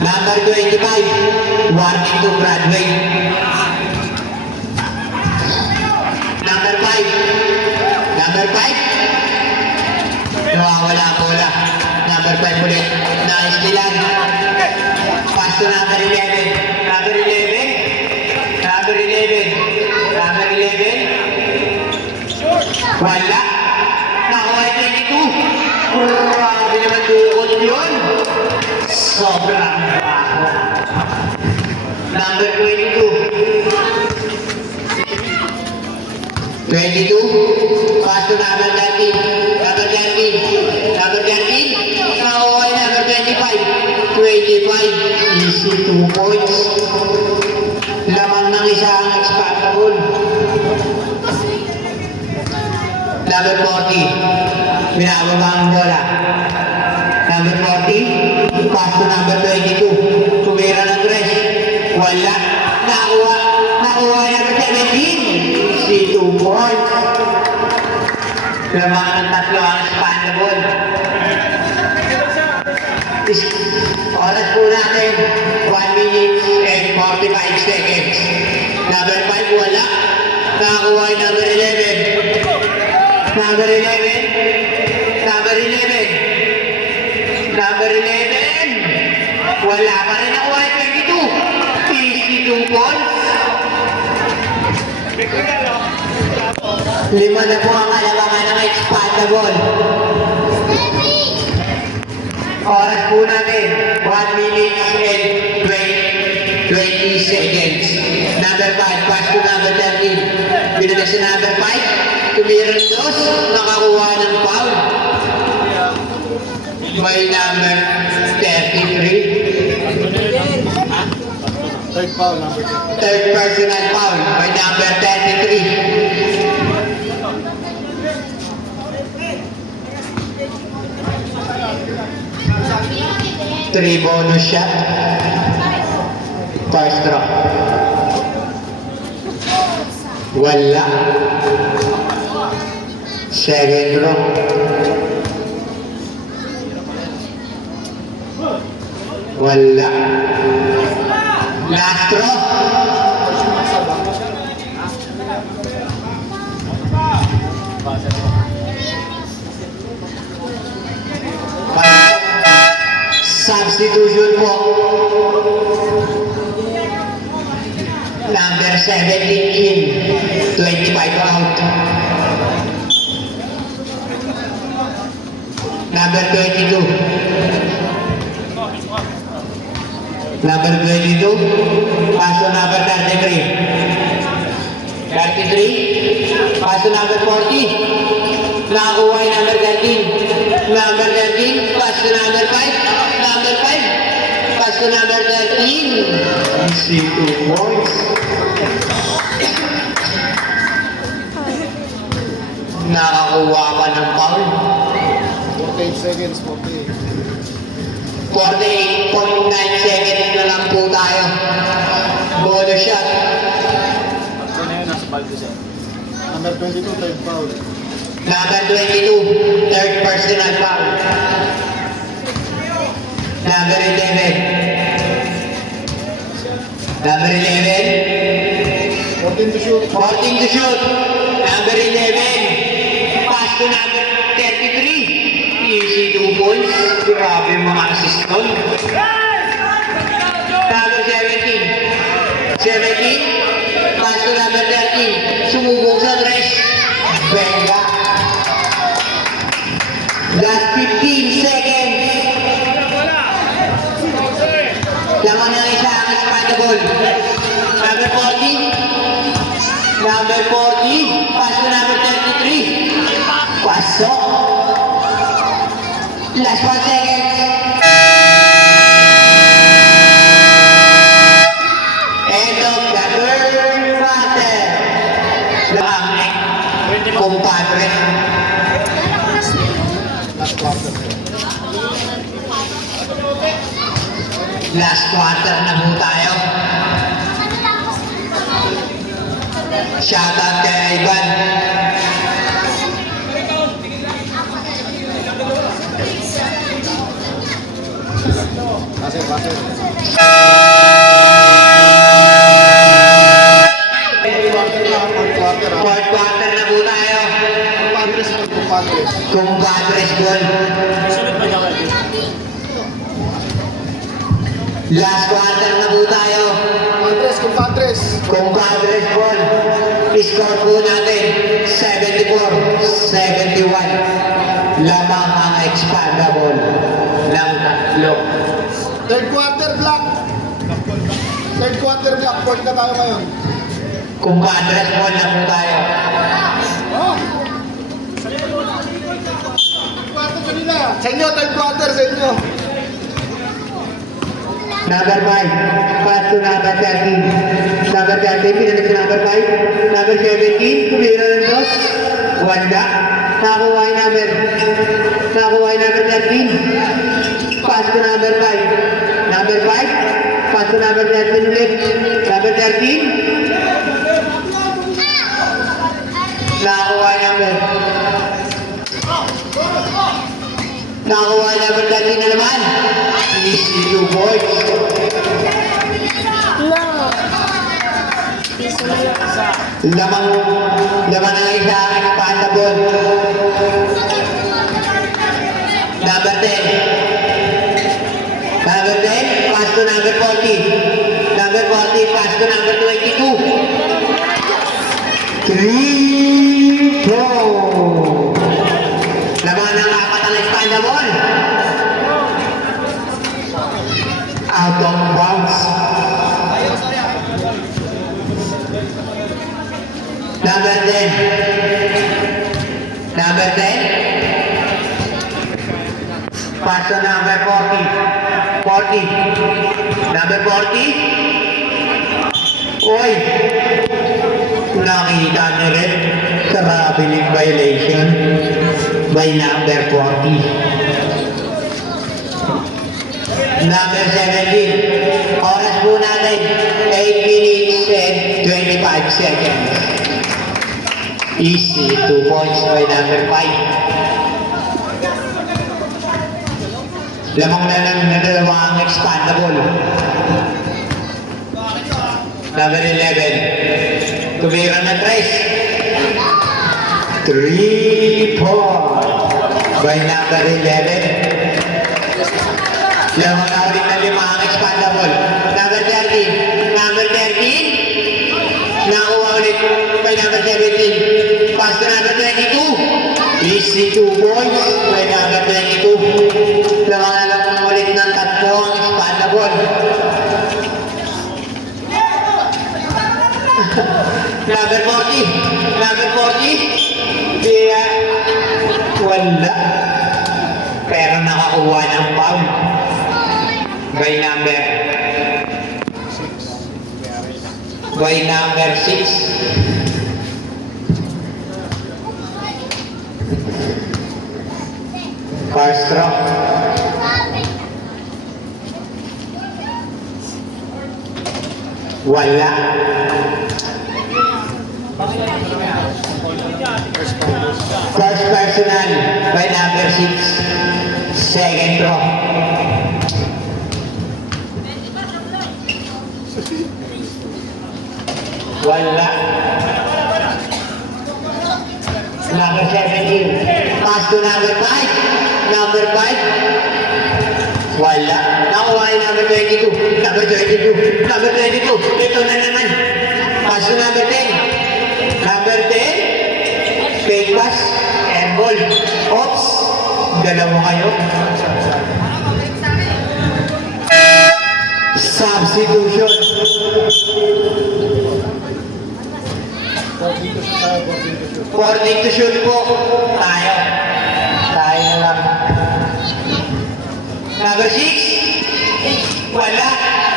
Number 25, warning to graduate. Number 5. Number 5. Nawawala ang bola. Number 5 ulit. Nice nilan. Pass to number 11. Number 11. Number 11. Number 11. Wala. Nakuha yung 22. Grabe naman dukot yun. Sobrang baho. Number 22. 22. Pass to number 13. Number 13. Number 13. Nakuha yung number 25. 25. Easy 2 points. Lamang ng isang expandable. Number 40. Binababa ang bola. Number 40. Pass to number 22. Tumira ng rest. Wala. Nakuha. Nakuha number 17. Easy 2 points. Lamang ng tatlo ang expandable. Oras po natin. 1 minute and 45 seconds. Number 5 wala. Nakakuha yung number 11. Number 11. Number 11. Number 11. Wala pa rin nakuha yung 22. Easy 2 points. 5 na po ang kalabangan ng expandable. Oras po natin, 1 minute and 20 seconds. Number 5, pass to number 13. Binigay si number 5, tumira ng dos, nakakuha ng foul. May number 33. Third foul, number 10. Third personal foul by number 33. 3 bonus shot. First draw. Wala. Second draw. Wala. Last draw. Substitution po. Number 17 in, 25 out. Number 22. Number 22. Pass to number 33. 33. Pass to number 40. Nakakuha yung number 13. Number 13. Pass to number 5. Number 5. Pass to number 13. Easy 2 points. Nakakuha pa ng foul. 48 seconds, 48. 48.9 seconds na lang po tayo. Bonus shot. Ano yun, nasa balde siya. Number 22, third foul. Number 22, third personal foul. Number 11. Number 11. 14 to shoot. 14 to shoot. Number 11. Pass to number 33. Easy 2 points. Grabe mga assist nun. Number 17. 17. Pass to number 13. Sumubok sa dress. Benga. Last 15 seconds. Laman ng isa ang expandable. Number 40. Number 40. Pass to number 33. Pasok. Last 1 second. End of the third quarter. Lahamik. Kumpadre. Last quarter. Last quarter na po tayo. Shoutout kay Ivan. Fourth quarter na po tayo. Compadres ball. Last quarter na po tayo. Compadres ball. Score po natin 74-71. Lamang ang expandable ng tatlo. Third quarter block. Fourth na tayo ngayon. Compadres ball na po tayo. Sa inyo, third quarter sa inyo. Number 5, pass to number 13. Number 13, pinalik sa number 5. Number 17, tumira ng dos. Wanda. Nakuha yung number 13. Pass to number 5. Number 5, pass to number 13 ulit. Number 13. Nakuha yung number. Nakuha yung number 13 na naman. Easy to boys. No. Piso na lang isa. Lamang ang isa expandable. Number 10. Number 10, pass to number 40. Number 40, pass to number 22. 3-4. Lamang ang apat ang expandable. Out of bounds. Number 10. Number 10. Pass to number 40. 40. Number 40. Uy! Nakita niyo rin. Traveling violation by number 40. Number 17. Oras po natin, 8 minutes and 25 seconds. Easy, 2 points by number 5. Lamang na dalawa ang expandable. Number 11. Tumira na 3. 3 points by number 11. Lamang na ulit na 5 ang expandable. Number 13. Number 13. Nakuha ulit by number 17. Pass to number 22. Easy 2 points by number 22. Lamang na lang ulit ng 3 ang expandable. Number 40. Number 40. Kaya wala. Pero nakakuha ng foul. By number 6. First stroke. Wala. First personal by number 6. Second throw. Wala. Number 17. Pass to number 5. Number 5. Wala. Nakuha yung number 22. Number 22. Number 22. Ito na naman. Pass to number 10. Number 10. Fake pass. And ball. Oops. Dalawa kayo. Substitution. Warning to shoot po. Tayo na lang. Number 6. Wala.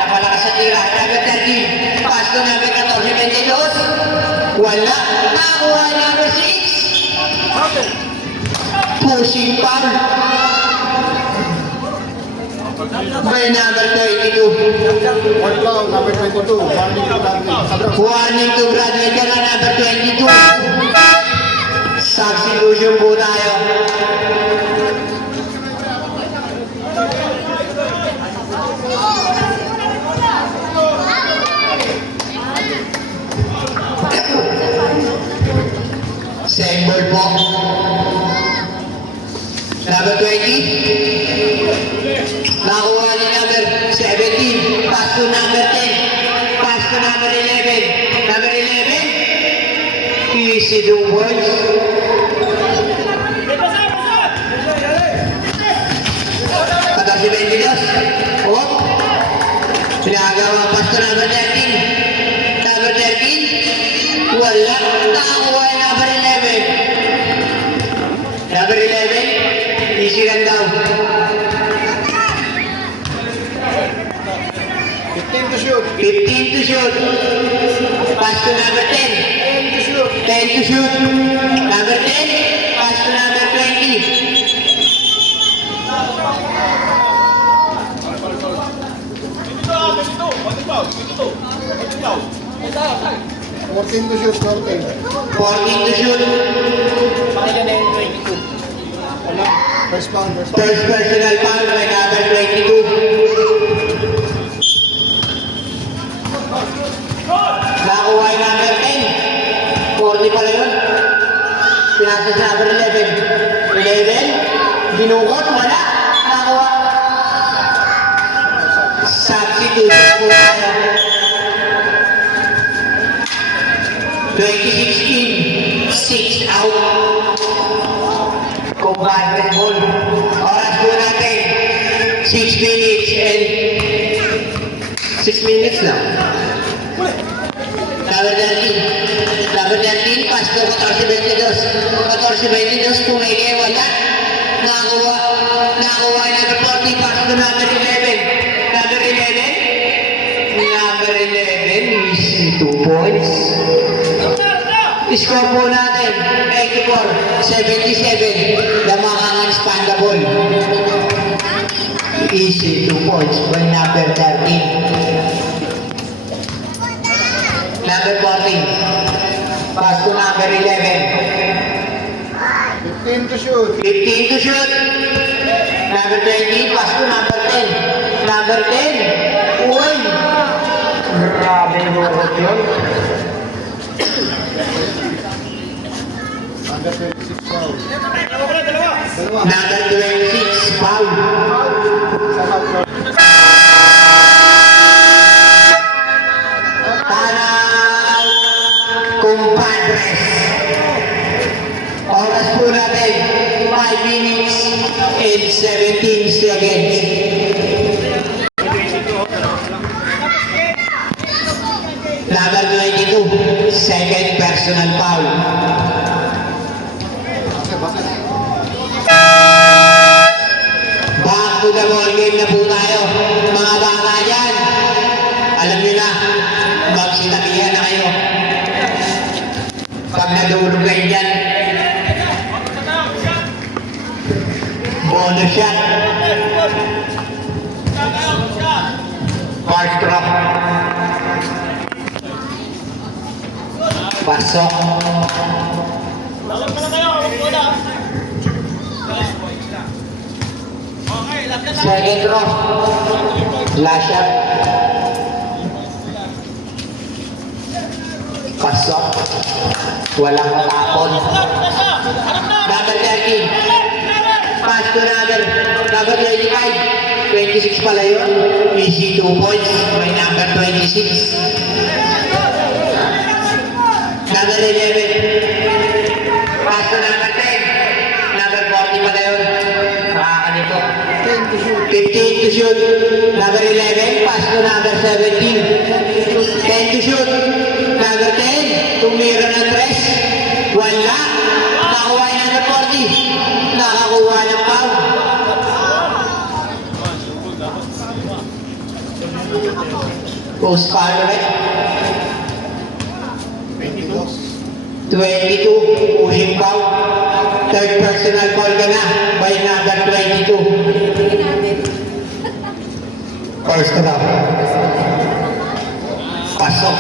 Napalakas sa tira. Number 13. Pass to number 14. Mendelos. Wala. Nakuha number 6. Pushing foul. By number 32. Fourth foul, number 22. Warning to Bradley ka na number 22. Substitution po tayo. Same ball po. Number 20. Nakuha ni number 17. Pass to number 10. Pass to number 11. Number 11. Easy do boys. Patas si 22. Oh. Pinagawa pass to number 13. Number 13. Wala. Nakakuha ni number 11. Number 11. Easy lang daw. 15 to shoot. 15 to shoot. Pass to number 10. 10 to shoot. 10 to shoot. Number 10. Pass to number 20. Ganito. Pwede ba? Ganito. Pwede ba? 14 to shoot. 14. 14 to shoot. Wala. First pound. First pound. First personal foul by number 22. Nakuha yung number 10. 40 pala yun. Pinasa sa number 11. 11. Binukot. Wala. Nakuha. Substitute. Nakuha. 2016. 6 out. Combined ball. Oras po natin. 6 minutes and 6 minutes lang. Number 13. Number 13, pass to 14-22. 14-22, pumili, wala. Nakakuha. Nakakuha number 40, pass to number 11. Number 11. Number 11 is 2 points. Score po natin, 84-77. Damakang expandable. Easy 2 points by number 13. Number 14. Pass to number 11. 15 to shoot. 15 to shoot. Number 20. Pass to number 10. Number 10. Uy! Grabe bukot yun. Under 26 foul. Dalawa. Number 26. Foul. Saan out? Tanaw Compadres. Oras po natin, 5 minutes and 17 seconds. Number 22, second personal foul. Back to the ball game na po tayo. Mga baka dyan, alam nyo na, magsitabihan na kayo. Pag nadulog kayo dyan, bonus shot. First drop. Pasok. Second drop. Last shot. Pasok. Walang matapon. Number 13. Pass to number 25. 26 pala yun. Easy 2 points by number 26. Number 11. Pass to number 10. Number 40 pala yun. Makakalito. 10 to shoot. 15 to shoot. Number 11. Pass to number 17. 10 to shoot. Number 10. Tumira ng 3. Wala. Nakakuha yung number 40. Nakakuha ng foul. Post foul ulit. 22. Pushing foul. Third personal foul ka na by number 22. First drop. Pasok.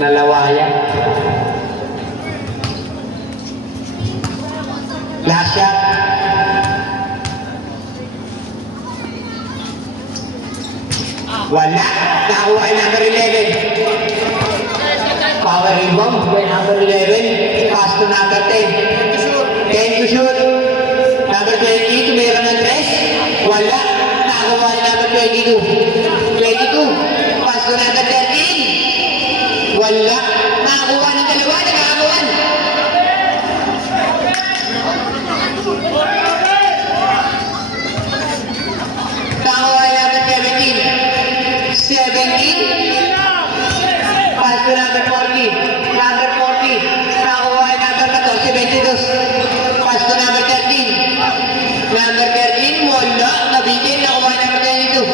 Nalawayan. Last shot. Wala. Nakuha yung number 11. Foul power rebound by number 11. Pass to number 10. 10 to shoot. Number 20, tumira ng 3. Wala. Nakakuha ni number 22. 22. Pass to number 13. Wala. Nakakuha ng 2. Nakakuha. Nakakuha ni number 17. 17. Pass to number 40. Number 40. Nakakuha ni number 14. 22. Pass to number 13. Number 13. Wala. Nabitin. Nakuha ni number 22.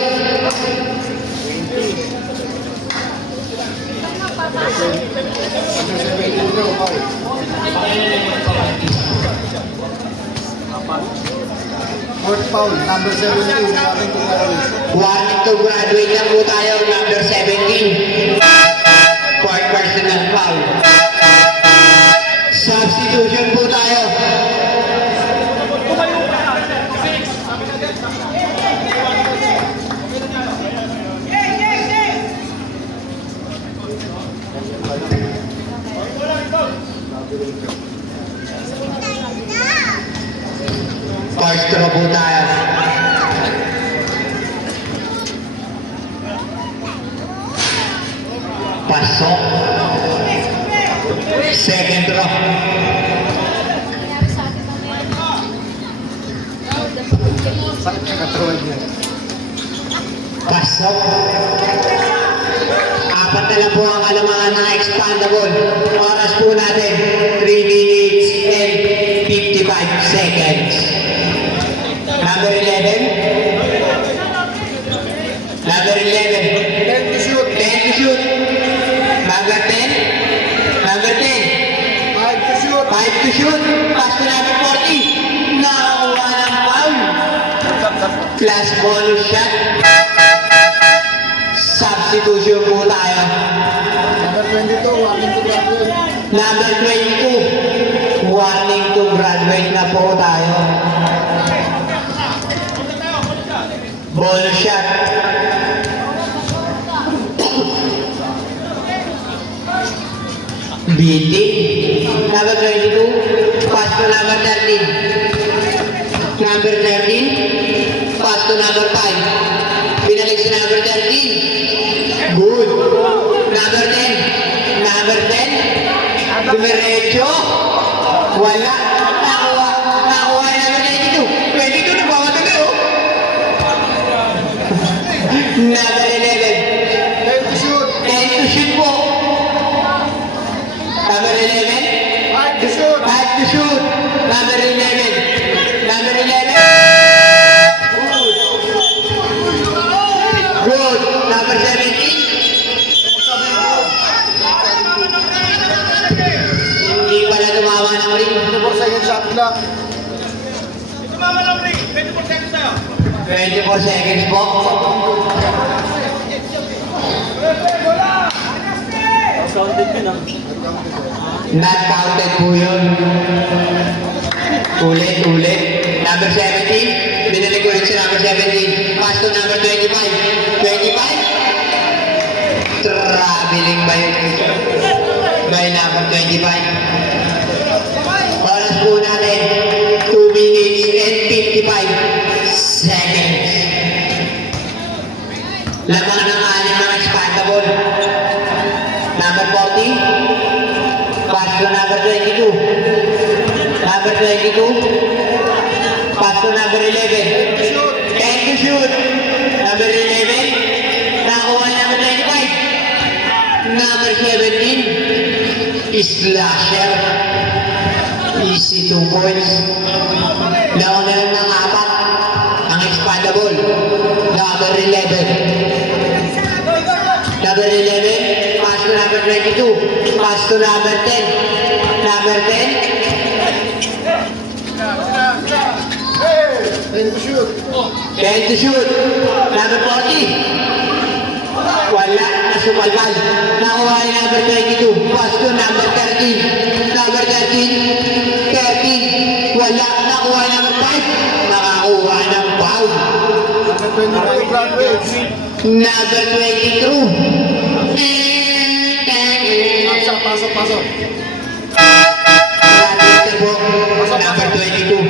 Fourth foul, number 17. Warning to graduate. Warning to graduate na po tayo, number 17. Fourth personal foul. Substitution po tayo. First throw po tayo. Pasok. Second throw. Sakit na katroid niya. Pasok. Apat na lang po ang kalamangan ng expandable. Oras po natin, 3 minutes and 55 seconds. Number 11. Number 11. 10 to shoot. 10 to shoot. Number 10. Number 10. 5 to shoot. 5 to shoot. Pass to number 40. Nakakuha ng foul. Plus bonus shot. Substitution po tayo. Number 22, warning to graduate. Number 22. Warning to graduate na po tayo. Bonus shot. Beating. Number 22. Pass to number 13. Number 13. Pass to number 5. Pinalik si number 13. Good. Number 10. Number 10. Dumiretso. Wala. Nakuha. Nakuha yung number 22. 22 na bawa tuloy, oh. Number 11. 10 to shoot. 10 to shoot po. Number 11. 5 to shoot. 5 to shoot. Number 11. Number 11. Good. Number 17. Hindi pala tumawa ng ring. 24 second shot clock. 24 seconds po. Not counted po yun. Ulit. Number 17. Binalik ulit si number 17. Pass to number 25. 25. Traveling by number 25. Oras po natin. 2 minutes and 55 seconds. Lamang ng 6 ng expandable. Number 40. Pass to number 22. Number 22. Pass to number 11. 10 to shoot. Number 11. Nakuha number 25. Number 17. Slasher. Easy 2 points. Nauna lang ng 4. Ang expandable. Number 11. Number 11. Pass to number 22. Pass to number 10. Number 10. 10 to shoot. 10 to shoot. Number 40. Wala. Nasumalbal. Nakuha yung number 22. Pass to number 13. Number 13. 13. Wala. Nakuha yung number 5. Nakakuha ng foul. Number 25, graduate. Number 22. Pasok, pasok, pasok. Graduate na po. Number 22.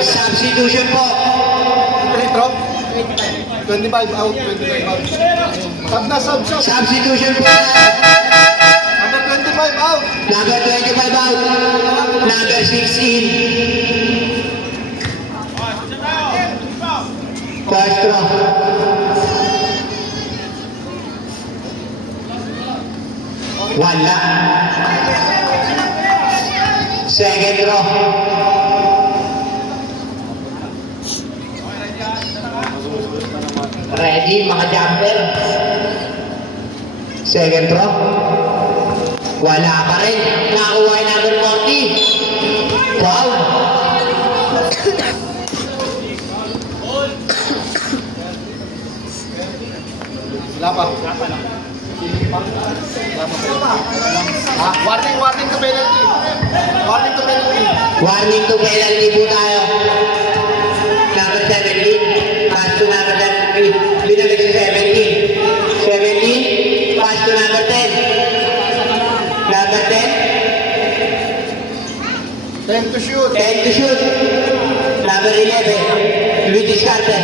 Substitution po. Free throw. 25 out, 25 out. Sub na, sub. Substitution po. Number 25 out. Number 25 out. Number 16. First row. Wala. Second row. Ready, mga jumper. Second row. Wala pa rin. Nakakuha yung number 40. Wow. Wala pa. Warning, warning to penalty. Warning to penalty. Warning to penalty po tayo. Number 17. Pass to number 17. Binalik si 17. 17. Pass to number 10. Number 10. 10 to shoot. 10 to shoot. Number 11. Luis Carter.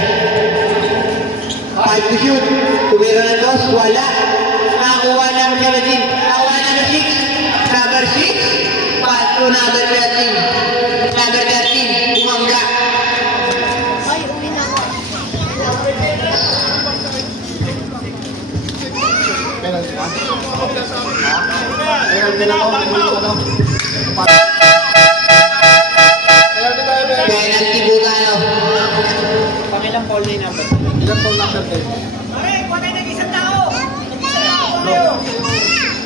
5 to shoot. Tumira ng dos. Wala. Nakakuha number 17. Nakakuha number 6. Number 6. Pass to number 13. Number 13. Umangga. Ay, uwi na ako. Penalty na. Penalty na ako. Penalty tayo, penalty. Penalty po tayo. Ilang foul number 10?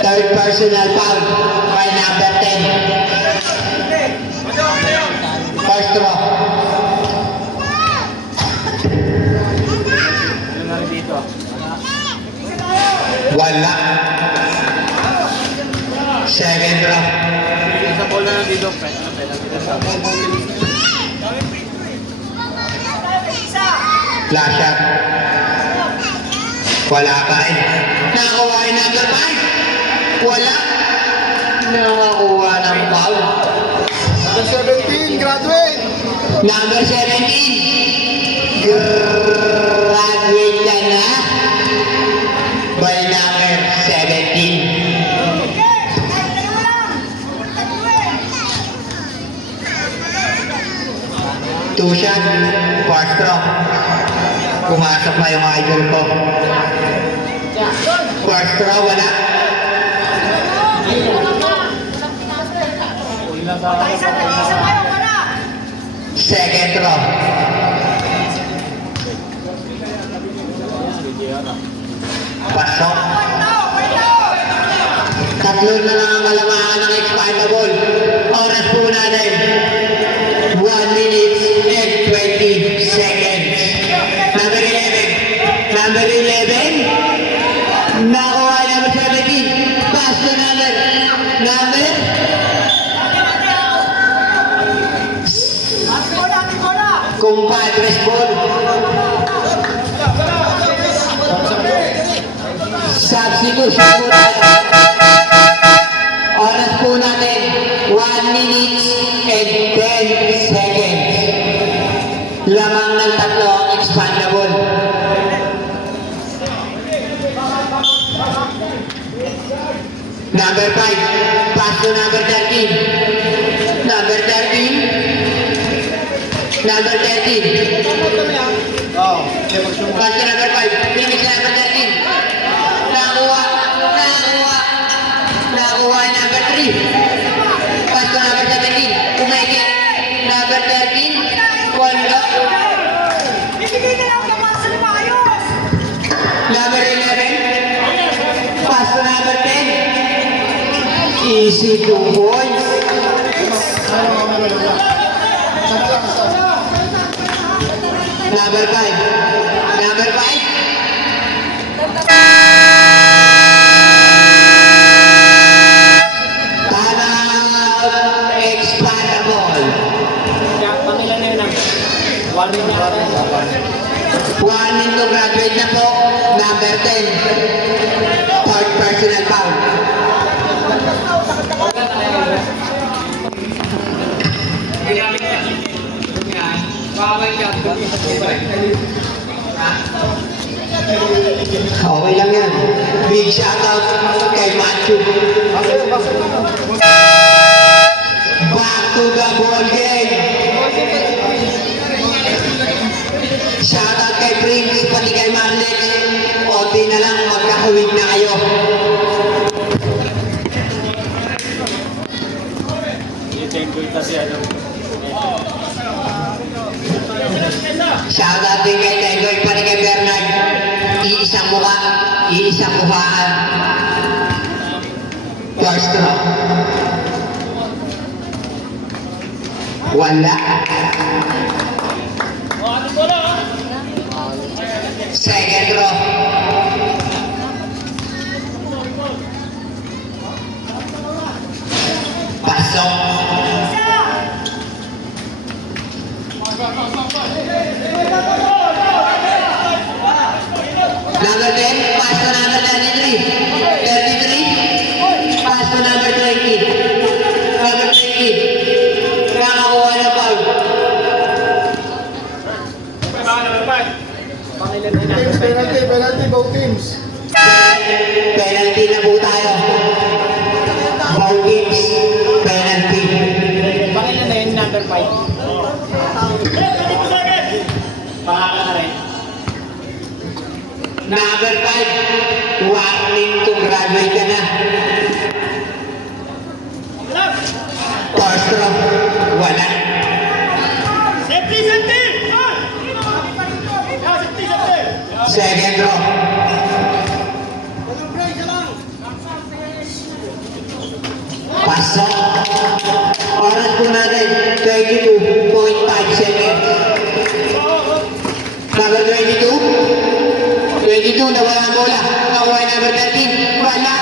Third personal foul by number 10. First row. Wala. Second row. Isa ball na lang dito. Flash shot. Wala pa rin. Nakakuha yung number 5. Wala. Nakakuha ng foul. Number 17, graduate. Number 17. Graduate ka na. By number 17. Two shot. First row. Pumasok na yung idol ko. First row, wala. Second row. Pasok. Tatlo na lang ang kalamangan ng expandable. Oras po natin. 1 minute and 20 seconds. Number 11. Number 11. Nakuha number 17. Pass to number. Number. Compadres ball. Substitution po tayo. Oras po natin, 1 minute and 10 seconds. Lamang ng tatlo ang expandable. Number 5, pass to number 13. Number 13. Number 13. Oh, okay, mag-shoot. Pass to number 5. Finish number 13. Nakuha. Nakuha yung number 3. Pass to number 17. Umekit. Number 13. Wala. Number 11. Pass to number 10. Easy 2 points. Number 5. Number 5. Timeout. Expandable. Warning, warning, warning. Warning to graduate na po. Number 10. Third personal foul. shoutout kay Matthew. Back to the ball game. Shoutout kay Prince, pati kay Marlex. Konti na lang, magkakawig na kayo. Shoutout din kay Tengoy, pati kay Bernard. Iisang mukha, iisang mukhaan. First row. Wala. Second row. Pasok. Number 10, pass to number 33. 33, pass to number 20. Number 20, nakakuha na foul. Teams, penalty, both teams. Penalty na po tayo. Both teams, penalty. Pangilan na yun, number 5. Number 5, warning to graduate ka na. First row, wala. Second row. Pasok. Oras po natin, 22.5 seconds. Number 22. 22, nawala ang bola. Nakuha yung number 13. Wala.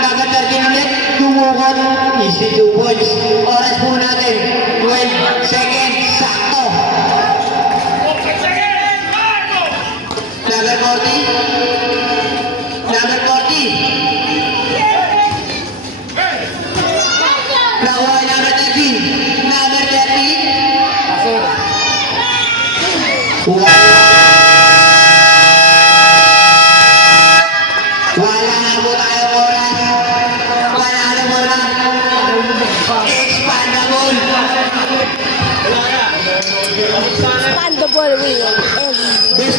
Number 13 ulit. Dumukot. Easy 2 points. Oras po natin, 12 seconds. Sakto. Number 40. Number 40. Nakuha yung number 13. Number 13. Wala. Wala na po tayong oras. Wala na po na. Expandable. Expandable wheel. This